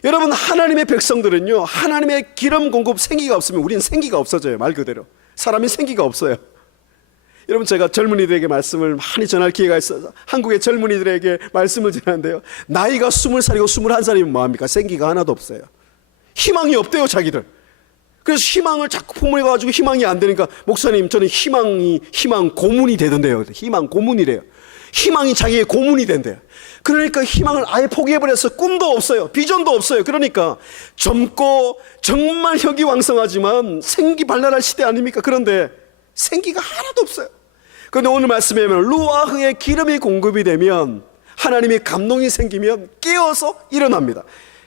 여러분, 하나님의 백성들은요, 하나님의 기름 공급, 생기가 없으면 우리는 생기가 없어져요. 말 그대로 사람이 생기가 없어요. 여러분, 제가 젊은이들에게 말씀을 많이 전할 기회가 있어서 한국의 젊은이들에게 말씀을 전하는데요, 나이가 20살이고 21살이면 뭐합니까? 생기가 하나도 없어요. 희망이 없대요, 자기들. 그래서 희망을 자꾸 품어가지고 희망이 안 되니까, 목사님 저는 희망 고문이 되던데요. 희망 고문이래요. 희망이 자기의 고문이 된대요. 그러니까 희망을 아예 포기해버려서 꿈도 없어요, 비전도 없어요. 그러니까 젊고 정말 혁이왕성하지만 생기발랄할 시대 아닙니까? 그런데 생기가 하나도 없어요. 그런데 오늘 말씀에 보면 루아흐의 기름이 공급이 되면, 하나님의 감동이 생기면 깨어서 일어납니다.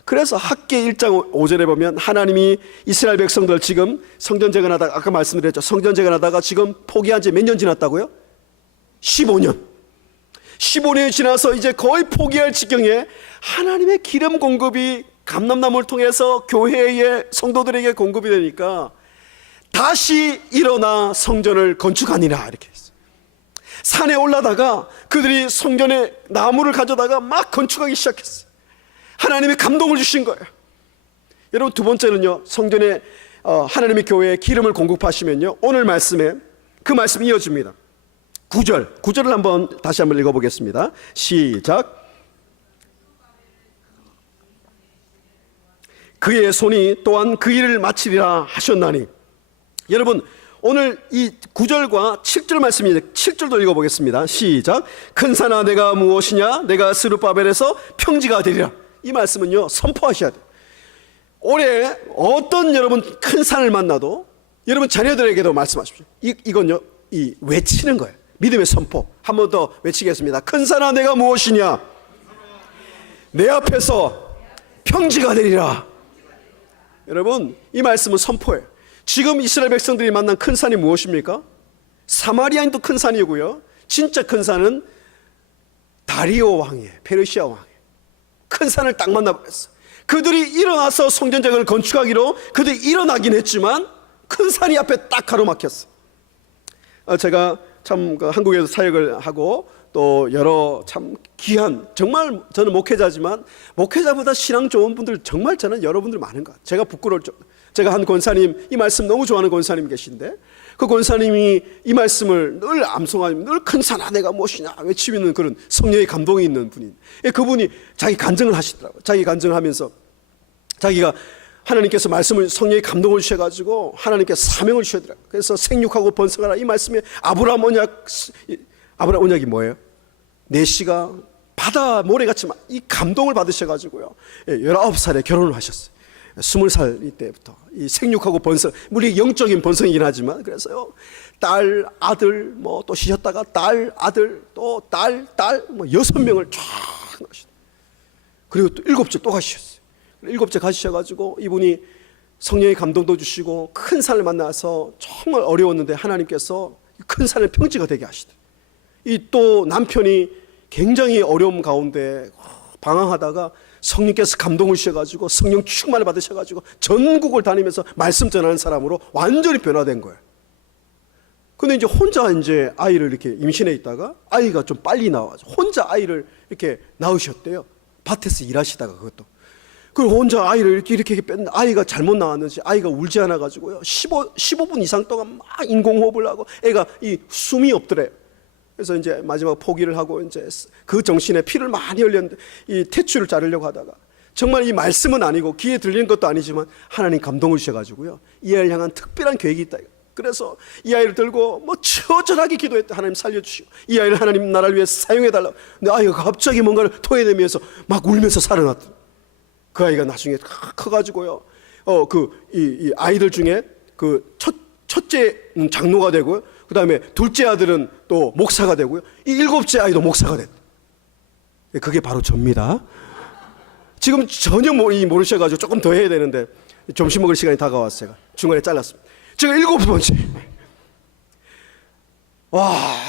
그래서 학계 1장 5절에 보면 하나님이 이스라엘 백성들 지금 성전 재건하다가, 아까 말씀드렸죠, 성전 재건하다가 지금 포기한 지 몇 년 지났다고요? 15년이 지나서 이제 거의 포기할 지경에 하나님의 기름 공급이 감람나무를 통해서 교회의 성도들에게 공급이 되니까 다시 일어나 성전을 건축하니라, 이렇게 했어요. 산에 올라다가 그들이 성전에 나무를 가져다가 막 건축하기 시작했어요. 하나님이 감동을 주신 거예요. 여러분, 두 번째는요, 성전에 하나님의 교회에 기름을 공급하시면요, 오늘 말씀에 그 말씀이 이어집니다. 9절을 다시 한번 읽어보겠습니다. 시작. 그의 손이 또한 그 일을 마치리라 하셨나니. 여러분, 오늘 이 9절과 7절 말씀이 7절도 읽어보겠습니다. 시작. 큰 산아 내가 무엇이냐? 내가 스룹바벨에서 평지가 되리라. 이 말씀은요, 선포하셔야 돼요. 올해 어떤 여러분 큰 산을 만나도 여러분 자녀들에게도 말씀하십시오. 이건요, 이 외치는 거예요. 믿음의 선포. 한 번 더 외치겠습니다. 큰 산아 내가 무엇이냐? 내 앞에서 평지가 되리라. 여러분, 이 말씀은 선포예요. 지금 이스라엘 백성들이 만난 큰 산이 무엇입니까? 사마리아인도 큰 산이고요. 진짜 큰 산은 다리오 왕이에요. 페르시아 왕이에요. 큰 산을 딱 만나버렸어. 그들이 일어나서 성전작을 건축하기로 그들이 일어나긴 했지만 큰 산이 앞에 딱 가로막혔어. 제가 참 한국에서 사역을 하고 또 여러 참 귀한, 정말 저는 목회자지만 목회자보다 신앙 좋은 분들 정말 저는 여러분들 많은 것 같아요. 제가 부끄러울 줄. 제가 한 권사님, 이 말씀 너무 좋아하는 권사님 계신데 그 권사님이 이 말씀을 늘 암송하면 늘 큰 산아 내가 무엇이냐 외치는 그런 성령의 감동이 있는 분이, 그분이 자기 간증을 하시더라고요. 자기 간증을 하면서 자기가 하나님께서 말씀을, 성령의 감동을 주셔가지고 하나님께 사명을 주시더라고요. 그래서 생육하고 번성하라, 이 말씀에 아브라함 언약이 뭐예요? 내시가 바다 모래같이 이 감동을 받으셔가지고요 19살에 결혼을 하셨어요. 20살 이때부터 이 생육하고 번성, 우리 영적인 번성이긴 하지만, 그래서요 딸, 아들 뭐 또 쉬셨다가 딸, 아들 또 딸 뭐 6명을 쫙 낳으셨어요. 그리고 또 7째 또 가셨어요. 7째 가시셔가지고 이분이 성령의 감동도 주시고 큰 산을 만나서 정말 어려웠는데 하나님께서 큰 산을 평지가 되게 하시더라고요. 이 또 남편이 굉장히 어려움 가운데 방황하다가 성령께서 감동을 주셔가지고 성령 충만을 받으셔가지고 전국을 다니면서 말씀 전하는 사람으로 완전히 변화된 거예요. 근데 이제 혼자 이제 아이를 이렇게 임신해 있다가 아이가 좀 빨리 나와서 혼자 아이를 이렇게 낳으셨대요. 밭에서 일하시다가 그것도. 그리고 혼자 아이를 이렇게 뺐는데 아이가 잘못 나왔는지 아이가 울지 않아가지고요 15분 이상 동안 막 인공호흡을 하고 애가 이 숨이 없더래요. 그래서 이제 마지막 포기를 하고 이제 그 정신에 피를 많이 흘렸는데 이 탯줄을 자르려고 하다가 정말 이 말씀은 아니고 귀에 들리는 것도 아니지만 하나님 감동을 주셔가지고요 이 아이를 향한 특별한 계획이 있다. 그래서 이 아이를 들고 뭐 처절하게 기도했다. 하나님 살려주시고 이 아이를 하나님 나라를 위해 사용해달라고. 근데 아이가 갑자기 뭔가를 토해내면서 막 울면서 살아났다. 그 아이가 나중에 커가지고요 이 아이들 중에 그 첫째는 장로가 되고요 그 다음에 둘째 아들은 또 목사가 되고요 이 7째 아이도 목사가 됐다. 그게 바로 접니다. 지금 전혀 모르셔가지고 조금 더 해야 되는데 점심 먹을 시간이 다가왔어요. 제가 중간에 잘랐습니다. 제가 7번째.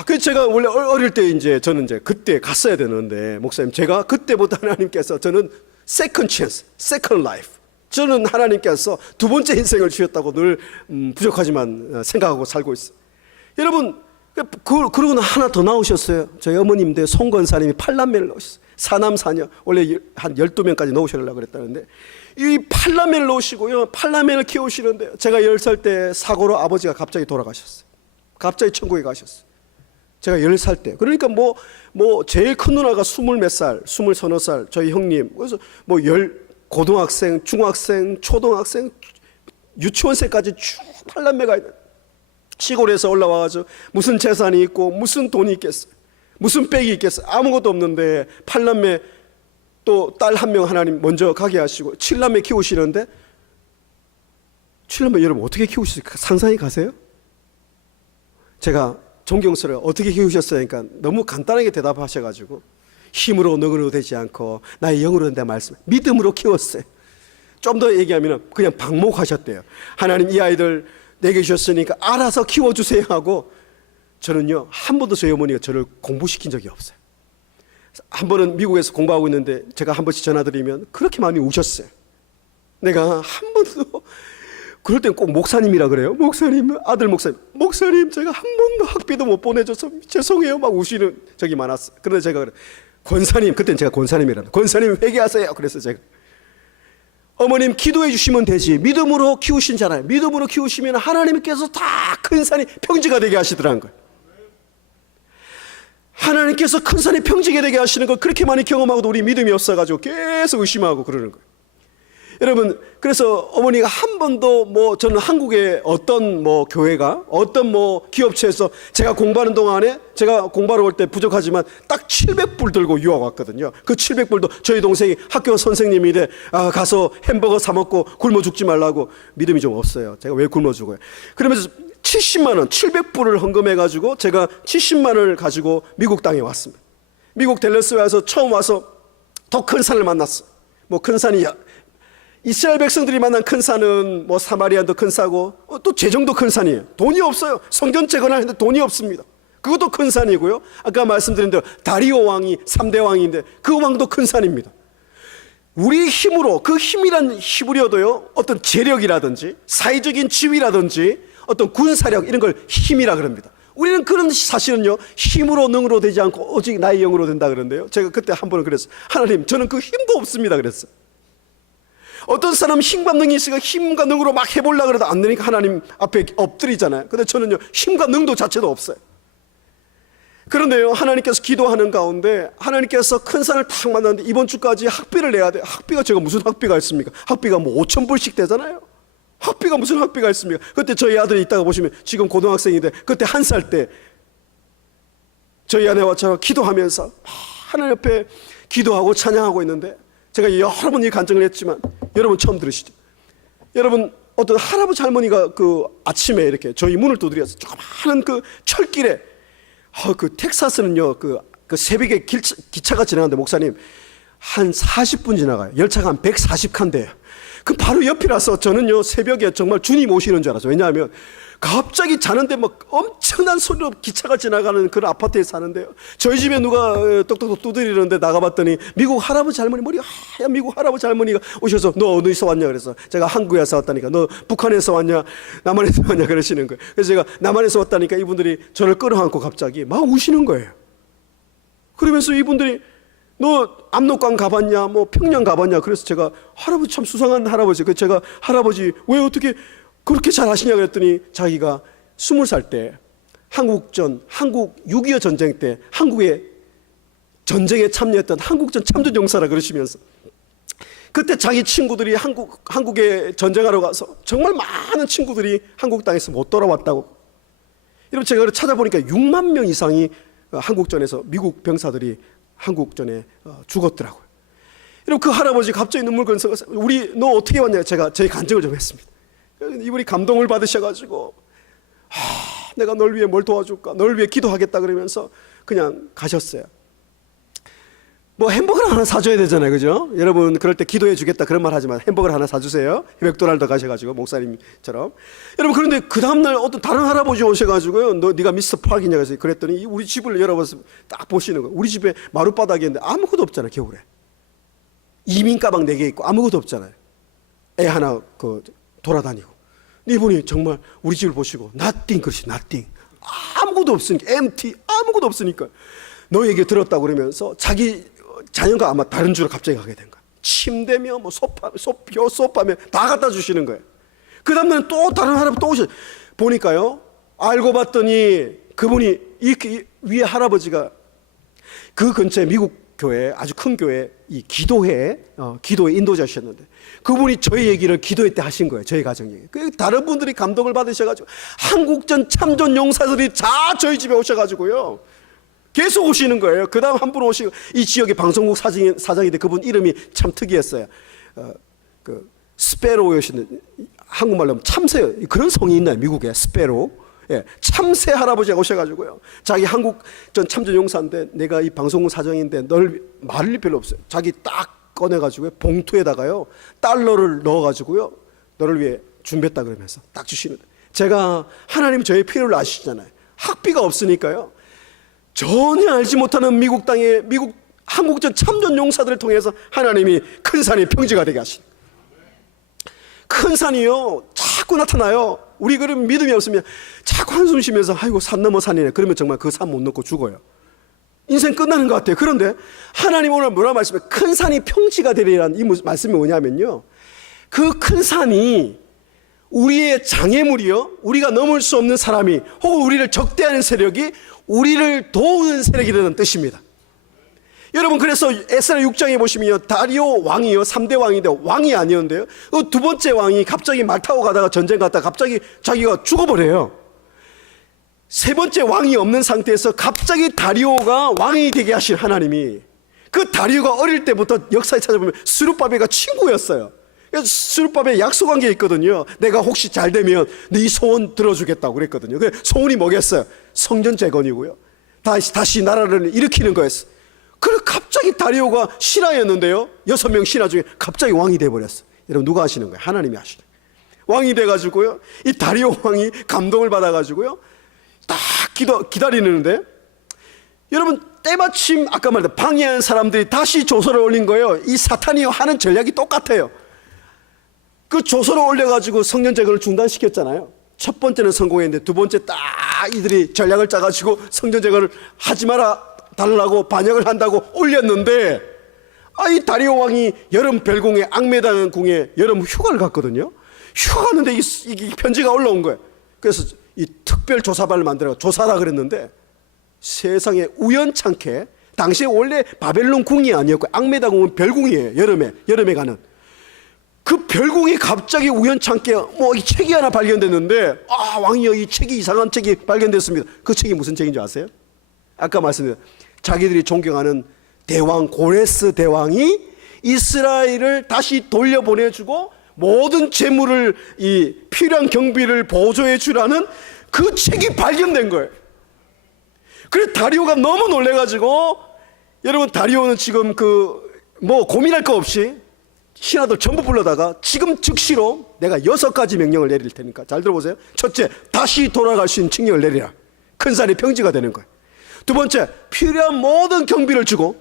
그래서 제가 원래 어릴 때 이제 저는 이제 그때 갔어야 되는데 목사님 제가 그때부터 하나님께서 저는 second chance, second life. 저는 하나님께서 두 번째 인생을 주셨다고 늘 부족하지만 생각하고 살고 있어요. 여러분, 그러고 하나 더 나오셨어요. 저희 어머님인데 송건사님이 8남매를 넣으셨어요. 4남 4녀. 원래 한 12명까지 넣으시려고 그랬다는데 이 8남매를 넣으시고요 8남매를 키우시는데 제가 10살 때 사고로 아버지가 갑자기 돌아가셨어요. 갑자기 천국에 가셨어요. 제가 10살 때. 그러니까 뭐 제일 큰 누나가 20몇 살, 20서너 살, 저희 형님. 그래서 고등학생, 중학생, 초등학생, 유치원생까지 쭉 8남매가 있는 시골에서 올라와가지고 무슨 재산이 있고 무슨 돈이 있겠어요. 무슨 빽이 있겠어요. 아무것도 없는데 8남매 또 딸 한 명 하나님 먼저 가게 하시고 7남매 키우시는데 7남매 여러분 어떻게 키우시죠? 상상이 가세요? 제가 존경스러워요. 어떻게 키우셨어요? 그러니까 너무 간단하게 대답하셔가지고 힘으로 너그러도 되지 않고 나의 영으로 된다 말씀 믿음으로 키웠어요. 좀 더 얘기하면 그냥 방목하셨대요. 하나님 이 아이들 내게 주셨으니까 알아서 키워주세요 하고 저는요 한 번도 저희 어머니가 저를 공부시킨 적이 없어요. 한 번은 미국에서 공부하고 있는데 제가 한 번씩 전화드리면 그렇게 많이 우셨어요. 내가 한 번도 그럴 땐 꼭 목사님이라 그래요. 목사님, 아들 목사님 제가 한 번도 학비도 못 보내줘서 죄송해요 막 우시는 적이 많았어요. 그런데 제가 그래 권사님, 그때는 제가 권사님이란다. 권사님 회개하세요. 그래서 제가 어머님 기도해 주시면 되지. 믿음으로 키우신잖아요. 믿음으로 키우시면 하나님께서 다 큰 산이 평지가 되게 하시더라는 거예요. 하나님께서 큰 산이 평지가 되게 하시는 걸 그렇게 많이 경험하고도 우리 믿음이 없어가지고 계속 의심하고 그러는 거예요. 여러분, 그래서 어머니가 한 번도 저는 한국의 어떤 교회가 어떤 기업체에서 제가 공부하는 동안에 제가 공부하러 올 때 부족하지만 딱 700불 들고 유학 왔거든요. 그 700불도 저희 동생이 학교 선생님인데 가서 햄버거 사 먹고 굶어 죽지 말라고. 믿음이 좀 없어요. 제가 왜 굶어 죽어요? 그러면서 70만 원, 700불을 헌금해가지고 제가 70만 원을 가지고 미국 땅에 왔습니다. 미국 댈러스에 와서 처음 와서 더 큰 산을 만났어요. 뭐 큰 산이 이스라엘 백성들이 만난 큰 산은 뭐 사마리아도 큰 산이고 또 제정도 큰 산이에요. 돈이 없어요. 성전 재건하는데 돈이 없습니다. 그것도 큰 산이고요. 아까 말씀드린 대로 다리오 왕이 3대 왕인데 그 왕도 큰 산입니다. 우리 힘으로, 그 힘이란 히브리어도요, 어떤 재력이라든지 사회적인 지위라든지 어떤 군사력 이런 걸 힘이라 그럽니다. 우리는 그런 사실은요, 힘으로 능으로 되지 않고 오직 나의 영으로 된다 그러는데요, 제가 그때 한 번은 그랬어요. 하나님, 저는 그 힘도 없습니다 그랬어요. 어떤 사람은 힘과 능이 있으니까 힘과 능으로 막 해보려고 그래도 안 되니까 하나님 앞에 엎드리잖아요. 근데 저는요, 힘과 능도 자체도 없어요. 그런데요, 하나님께서 기도하는 가운데 하나님께서 큰 산을 탁 만났는데 이번 주까지 학비를 내야 돼요. 학비가 제가 무슨 학비가 있습니까? 학비가 뭐 5,000불씩 되잖아요. 학비가 무슨 학비가 있습니까? 그때 저희 아들이 있다가 보시면 지금 고등학생인데 그때 1살 때 저희 아내와 저와 기도하면서 하나님 앞에 기도하고 찬양하고 있는데 제가 여러 번 이 간증을 했지만 여러분 처음 들으시죠? 여러분 어떤 할아버지 할머니가 그 아침에 이렇게 저희 문을 두드려서 조그마한 그 철길에 그 텍사스는요 그 새벽에 기차가 지나가는데 목사님 한 40분 지나가요. 열차가 한 140칸대요. 그 바로 옆이라서 저는요 새벽에 정말 주님 오시는 줄 알았어요. 왜냐하면 갑자기 자는데 막 엄청난 소리로 기차가 지나가는 그런 아파트에 사는데요, 저희 집에 누가 똑똑똑 두드리는데 나가봤더니 미국 할아버지 할머니, 머리 하얀 미국 할아버지 할머니가 오셔서 너 어디서 왔냐 그래서 제가 한국에서 왔다니까, 너 북한에서 왔냐 남한에서 왔냐 그러시는 거예요. 그래서 제가 남한에서 왔다니까 이분들이 저를 끌어안고 갑자기 막 우시는 거예요. 그러면서 이분들이 너 압록강 가봤냐 뭐 평양 가봤냐, 그래서 제가 할아버지 참 수상한 할아버지, 그래서 제가 할아버지 왜 어떻게 그렇게 잘 아시냐 그랬더니 자기가 20살 때 한국 6.25 전쟁 때 한국의 전쟁에 참여했던 한국전 참전용사라 그러시면서 그때 자기 친구들이 한국에 전쟁하러 가서 정말 많은 친구들이 한국 땅에서 못 돌아왔다고. 여러분 제가 찾아보니까 6만 명 이상이 한국전에서 미국 병사들이 한국전에 죽었더라고요. 여러분 그 할아버지 갑자기 눈물 건너서 우리 너 어떻게 왔냐, 제가 저희 간증을 좀 했습니다. 이분이 감동을 받으셔가지고 내가 널 위해 뭘 도와줄까, 널 위해 기도하겠다 그러면서 그냥 가셨어요. 뭐 햄버거를 하나 사줘야 되잖아요, 그죠? 여러분 그럴 때 기도해 주겠다 그런 말 하지만 햄버거를 하나 사주세요. 맥도날드 가셔가지고 목사님처럼. 여러분 그런데 그 다음날 어떤 다른 할아버지 오셔가지고요, 너 네가 미스터 파크냐 그래서 그랬더니 우리 집을 열어봐서 딱 보시는 거예요. 우리 집에 마룻바닥이 있는데 아무것도 없잖아요. 겨울에 이민 가방 4개 있고 아무것도 없잖아요. 애 하나 돌아다니고. 이분이 정말 우리 집을 보시고 nothing, 그렇지 nothing, 아무것도 없으니까 empty, 아무것도 없으니까 너 얘기 들었다고 그러면서 자기 자녀가 아마 다른 주로 갑자기 가게 된 거야. 침대며 뭐 소파며 다 갖다 주시는 거예요. 그 다음날 또 다른 할아버지 또 오셔 보니까요, 알고 봤더니 그분이 이 위에 할아버지가 그 근처에 미국 교회, 아주 큰 교회 이 기도회 인도자셨는데 그분이 저희 얘기를 기도회 때 하신 거예요. 저희 가정 얘기. 다른 분들이 감동을 받으셔가지고 한국전 참전 용사들이 다 저희 집에 오셔가지고요 계속 오시는 거예요. 그 다음 한 분 오시고 이 지역의 방송국 사장인데 그분 이름이 참 특이했어요. 스페로우였는데 한국말로 하면 참새, 그런 성이 있나요 미국에? 스페로우. 예, 참새 할아버지가 오셔가지고요, 자기 한국전 참전 용사인데 내가 이 방송국 사장인데 널 말을 별로 없어요. 자기 딱 꺼내가지고 봉투에다가요 달러를 넣어가지고요 너를 위해 준비했다 그러면서 딱 주시는데, 제가 하나님 저의 필요를 아시잖아요. 학비가 없으니까요 전혀 알지 못하는 미국 땅에 한국전 참전 용사들을 통해서 하나님이 큰 산이 평지가 되게 하신, 큰 산이요 자꾸 나타나요. 우리 그럼 믿음이 없으면 자꾸 한숨 쉬면서 아이고 산 넘어 산이네, 그러면 정말 그 산 못 넘고 죽어요. 인생 끝나는 것 같아요. 그런데 하나님 오늘 뭐라 말씀해? 큰 산이 평지가 되리라는 이 말씀이 뭐냐면요, 그 큰 산이 우리의 장애물이요, 우리가 넘을 수 없는 사람이 혹은 우리를 적대하는 세력이 우리를 도우는 세력이라는 뜻입니다. 여러분 그래서 에스라 6장에 보시면요 다리오 왕이요 3대 왕인데 왕이 아니었는데요, 그 두 번째 왕이 갑자기 말 타고 가다가 전쟁 갔다가 갑자기 자기가 죽어버려요. 세 번째 왕이 없는 상태에서 갑자기 다리오가 왕이 되게 하신 하나님이, 그 다리오가 어릴 때부터 역사에 찾아보면 스룹바벨과 친구였어요. 수르바벨 약속한 게 있거든요. 내가 혹시 잘 되면 네 소원 들어주겠다고 그랬거든요. 그 소원이 뭐겠어요? 성전 재건이고요. 다시 나라를 일으키는 거였어요. 그리고 갑자기 다리오가 신하였는데요. 6명 신하 중에 갑자기 왕이 돼버렸어요. 여러분 누가 하시는 거예요? 하나님이 하시는 거예요. 왕이 돼가지고요. 이 다리오 왕이 감동을 받아가지고요. 딱 기다리는데 여러분 때마침 아까 말했던 방해한 사람들이 다시 조서를 올린 거예요. 이 사탄이 하는 전략이 똑같아요. 그 조서를 올려가지고 성전 재건을 중단시켰잖아요. 첫 번째는 성공했는데 두 번째 딱 이들이 전략을 짜가지고 성전 재건을 하지 마라 달라고 반역을 한다고 올렸는데 이 다리오 왕이 여름 별궁에 앙메단 궁에 여름 휴가를 갔거든요. 휴가 갔는데 이 편지가 올라온 거예요. 그래서 이 특별 조사반을 만들어 조사라 그랬는데 세상에 우연찮게 당시에 원래 바벨론 궁이 아니었고 앙메단 궁은 별궁이에요. 여름에 가는 그 별궁이 갑자기 우연찮게 이 책이 하나 발견됐는데 왕이여 이 책이 이상한 책이 발견됐습니다. 그 책이 무슨 책인 줄 아세요? 아까 말씀드린 자기들이 존경하는 대왕 고레스 대왕이 이스라엘을 다시 돌려보내주고 모든 재물을 이 필요한 경비를 보조해 주라는 그 책이 발견된 거예요. 그래서 다리오가 너무 놀래가지고 여러분 다리오는 지금 고민할 거 없이 신하들 전부 불러다가 지금 즉시로 내가 6가지 명령을 내릴 테니까 잘 들어보세요. 첫째, 다시 돌아갈 수 있는 칙령을 내리라. 큰 산이 평지가 되는 거예요. 두 번째, 필요한 모든 경비를 주고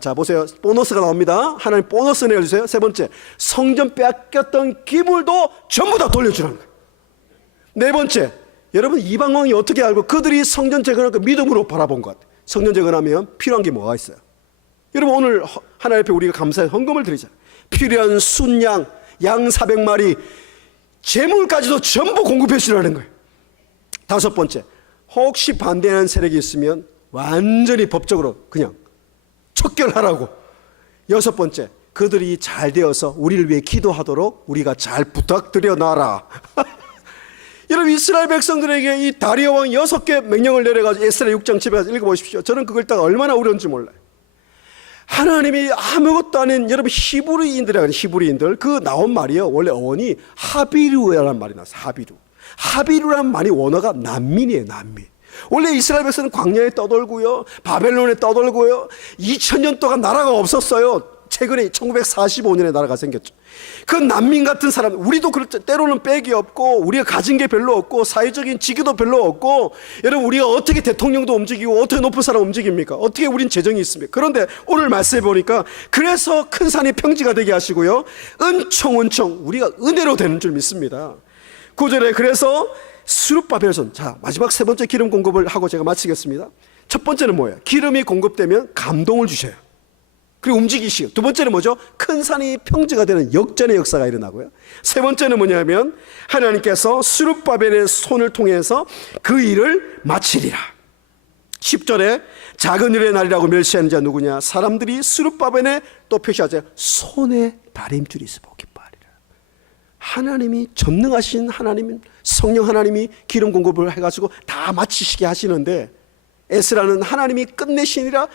자 보세요. 보너스가 나옵니다. 하나님 보너스 내려주세요. 세 번째, 성전 뺏겼던 기물도 전부 다 돌려주라는 거예요. 네 번째, 여러분 이방 왕이 어떻게 알고 그들이 성전 재건할 거 믿음으로 바라본 것 같아요. 성전 재건하면 필요한 게 뭐가 있어요? 여러분 오늘 하나님 앞에 우리가 감사의 헌금을 드리잖아요. 필요한 순양 양 400마리 재물까지도 전부 공급해 주라는 거예요. 다섯 번째, 혹시 반대하는 세력이 있으면 완전히 법적으로 그냥 척결하라고. 여섯 번째, 그들이 잘 되어서 우리를 위해 기도하도록 우리가 잘 부탁드려 놔라. 여러분 이스라엘 백성들에게 이 다리오 왕 6개 명령을 내려가지고 에스라 6장 집에 가서 읽어보십시오. 저는 그걸 딱 얼마나 어려운지 몰라요. 하나님이 아무것도 아닌 여러분 히브리인들이라는 히브리인들 그 나온 말이요. 원래 어원이 하비루라는 말이 나왔어요. 하비루라는 말이 원어가 난민이에요. 난민. 원래 이스라엘 백성은 광야에 떠돌고요. 바벨론에 떠돌고요. 2000년 동안 나라가 없었어요. 최근에 1945년에 나라가 생겼죠. 그 난민 같은 사람, 우리도 그렇죠. 때로는 빽이 없고 우리가 가진 게 별로 없고 사회적인 지위도 별로 없고 여러분 우리가 어떻게 대통령도 움직이고 어떻게 높은 사람 움직입니까? 어떻게 우린 재정이 있습니까? 그런데 오늘 말씀해 보니까 그래서 큰 산이 평지가 되게 하시고요. 은총 우리가 은혜로 되는 줄 믿습니다. 9절에 그래서 스룹바벨손, 자 마지막 세 번째 기름 공급을 하고 제가 마치겠습니다. 첫 번째는 뭐예요? 기름이 공급되면 감동을 주셔요. 그리고 움직이시고. 두 번째는 뭐죠? 큰 산이 평지가 되는 역전의 역사가 일어나고요. 세 번째는 뭐냐면 하나님께서 스룹바벨의 손을 통해서 그 일을 마치리라. 10절에 작은 일의 날이라고 멸시하는 자 누구냐? 사람들이 스룹바벨에 또 표시하자 손에 다림줄이 있어 보기 바리라. 하나님이 전능하신 하나님, 성령 하나님이 기름 공급을 해가지고 다 마치시게 하시는데 에스라는 하나님이 끝내시니라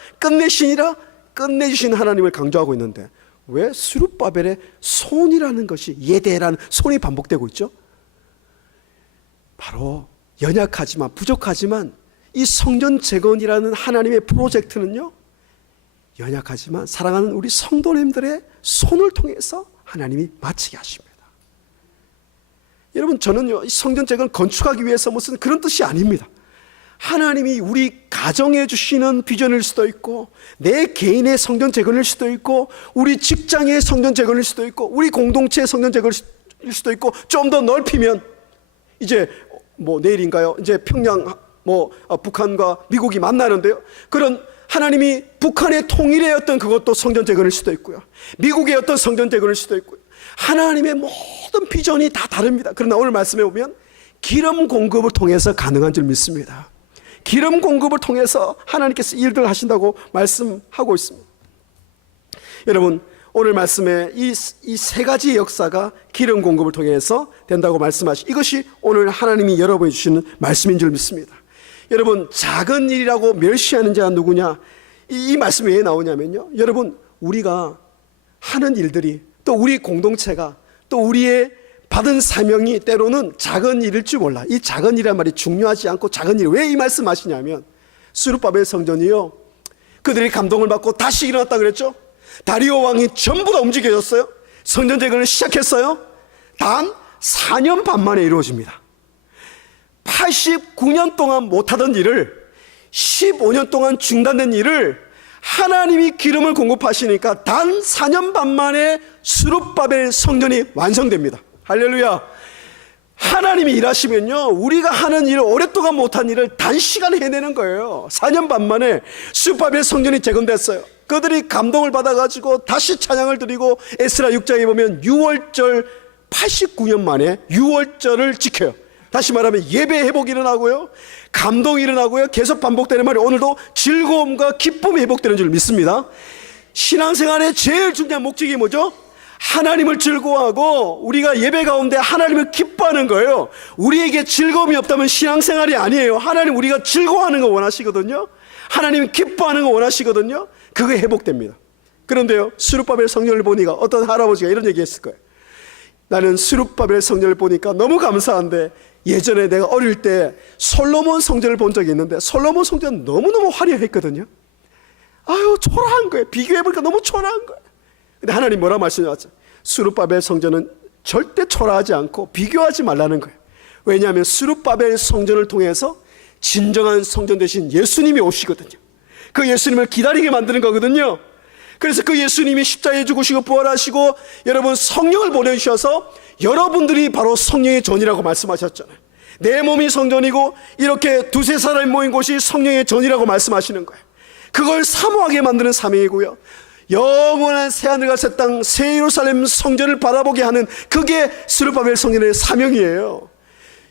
끝내주신 하나님을 강조하고 있는데 왜 스룹바벨의 손이라는 것이 예대라는 손이 반복되고 있죠? 바로 연약하지만 부족하지만 이 성전 재건이라는 하나님의 프로젝트는요, 연약하지만 사랑하는 우리 성도님들의 손을 통해서 하나님이 마치게 하십니다. 여러분 저는요 이 성전 재건 건축하기 위해서 무슨 그런 뜻이 아닙니다. 하나님이 우리 가정에 주시는 비전일 수도 있고 내 개인의 성전 재건일 수도 있고 우리 직장의 성전 재건일 수도 있고 우리 공동체의 성전 재건일 수도 있고 좀 더 넓히면 이제 내일인가요? 이제 평양 북한과 미국이 만나는데요. 그런 하나님이 북한의 통일의 어떤 그것도 성전 재건일 수도 있고요. 미국의 어떤 성전 재건일 수도 있고요. 하나님의 모든 비전이 다 다릅니다. 그러나 오늘 말씀해 보면 기름 공급을 통해서 가능한 줄 믿습니다. 기름 공급을 통해서 하나님께서 일들을 하신다고 말씀하고 있습니다. 여러분 오늘 말씀에 이 세 가지 역사가 기름 공급을 통해서 된다고 말씀하시, 이것이 오늘 하나님이 여러분이 주시는 말씀인 줄 믿습니다. 여러분 작은 일이라고 멸시하는 자가 누구냐? 이 말씀이 왜 나오냐면요, 여러분 우리가 하는 일들이 또 우리 공동체가 또 우리의 받은 사명이 때로는 작은 일일 줄 몰라. 이 작은 일이란 말이 중요하지 않고 작은 일. 왜 이 말씀하시냐면 스룹바벨 성전이요, 그들이 감동을 받고 다시 일어났다 그랬죠. 다리오 왕이 전부 다 움직여졌어요. 성전 재건을 시작했어요. 단 4년 반 만에 이루어집니다. 89년 동안 못하던 일을, 15년 동안 중단된 일을 하나님이 기름을 공급하시니까 단 4년 반 만에 스룹바벨 성전이 완성됩니다. 할렐루야. 하나님이 일하시면요, 우리가 하는 일을, 오랫동안 못한 일을 단시간에 해내는 거예요. 4년 반 만에 스룹바벨 성전이 재건됐어요. 그들이 감동을 받아가지고 다시 찬양을 드리고, 에스라 6장에 보면 6월절 89년 만에 6월절을 지켜요. 다시 말하면 예배 회복이 일어나고요, 감동이 일어나고요, 계속 반복되는 말이 오늘도 즐거움과 기쁨이 회복되는 줄 믿습니다. 신앙생활의 제일 중요한 목적이 뭐죠? 하나님을 즐거워하고 우리가 예배 가운데 하나님을 기뻐하는 거예요. 우리에게 즐거움이 없다면 신앙생활이 아니에요. 하나님 우리가 즐거워하는 거 원하시거든요. 하나님 기뻐하는 거 원하시거든요. 그게 회복됩니다. 그런데요, 스룹바벨 성전을 보니까 어떤 할아버지가 이런 얘기 했을 거예요. 나는 스룹바벨 성전을 보니까 너무 감사한데, 예전에 내가 어릴 때 솔로몬 성전을 본 적이 있는데 솔로몬 성전은 너무너무 화려했거든요. 아유, 초라한 거예요. 비교해보니까 너무 초라한 거예요. 근데 하나님 뭐라 말씀하셨죠? 스룹바벨 성전은 절대 초라하지 않고 비교하지 말라는 거예요. 왜냐하면 스룹바벨 성전을 통해서 진정한 성전 되신 예수님이 오시거든요. 그 예수님을 기다리게 만드는 거거든요. 그래서 그 예수님이 십자가에 죽으시고 부활하시고 여러분 성령을 보내주셔서 여러분들이 바로 성령의 전이라고 말씀하셨잖아요. 내 몸이 성전이고 이렇게 두세 사람이 모인 곳이 성령의 전이라고 말씀하시는 거예요. 그걸 사모하게 만드는 사명이고요, 영원한 새하늘과 새 땅 새 예루살렘 성전을 바라보게 하는, 그게 스룹바벨 성전의 사명이에요.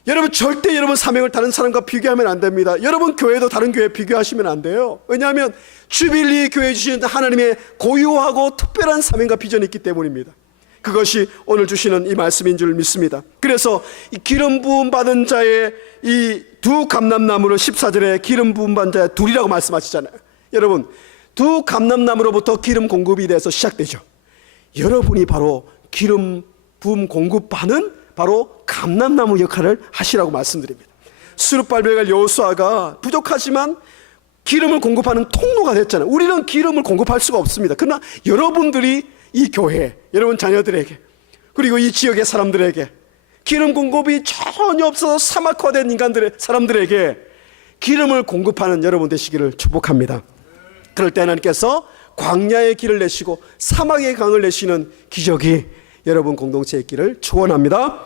여러분 절대 여러분 사명을 다른 사람과 비교하면 안 됩니다. 여러분 교회도 다른 교회 비교하시면 안 돼요. 왜냐하면 주빌리 교회 주신 하나님의 고유하고 특별한 사명과 비전이 있기 때문입니다. 그것이 오늘 주시는 이 말씀인 줄 믿습니다. 그래서 이 기름 부음 받은 자의 이 두 감람나무를 14절에 기름 부음 받은 자의 둘이라고 말씀하시잖아요. 여러분, 두 감람나무로부터 기름 공급이 돼서 시작되죠. 여러분이 바로 기름 부음 공급하는 바로 감람나무 역할을 하시라고 말씀드립니다. 스룹바벨과 여호수아가 부족하지만 기름을 공급하는 통로가 됐잖아요. 우리는 기름을 공급할 수가 없습니다. 그러나 여러분들이 이 교회, 여러분 자녀들에게, 그리고 이 지역의 사람들에게 기름 공급이 전혀 없어서 사막화된 사람들에게 기름을 공급하는 여러분 되시기를 축복합니다. 그럴 때 하나님께서 광야의 길을 내시고 사막의 강을 내시는 기적이 여러분 공동체의 길을 축원합니다.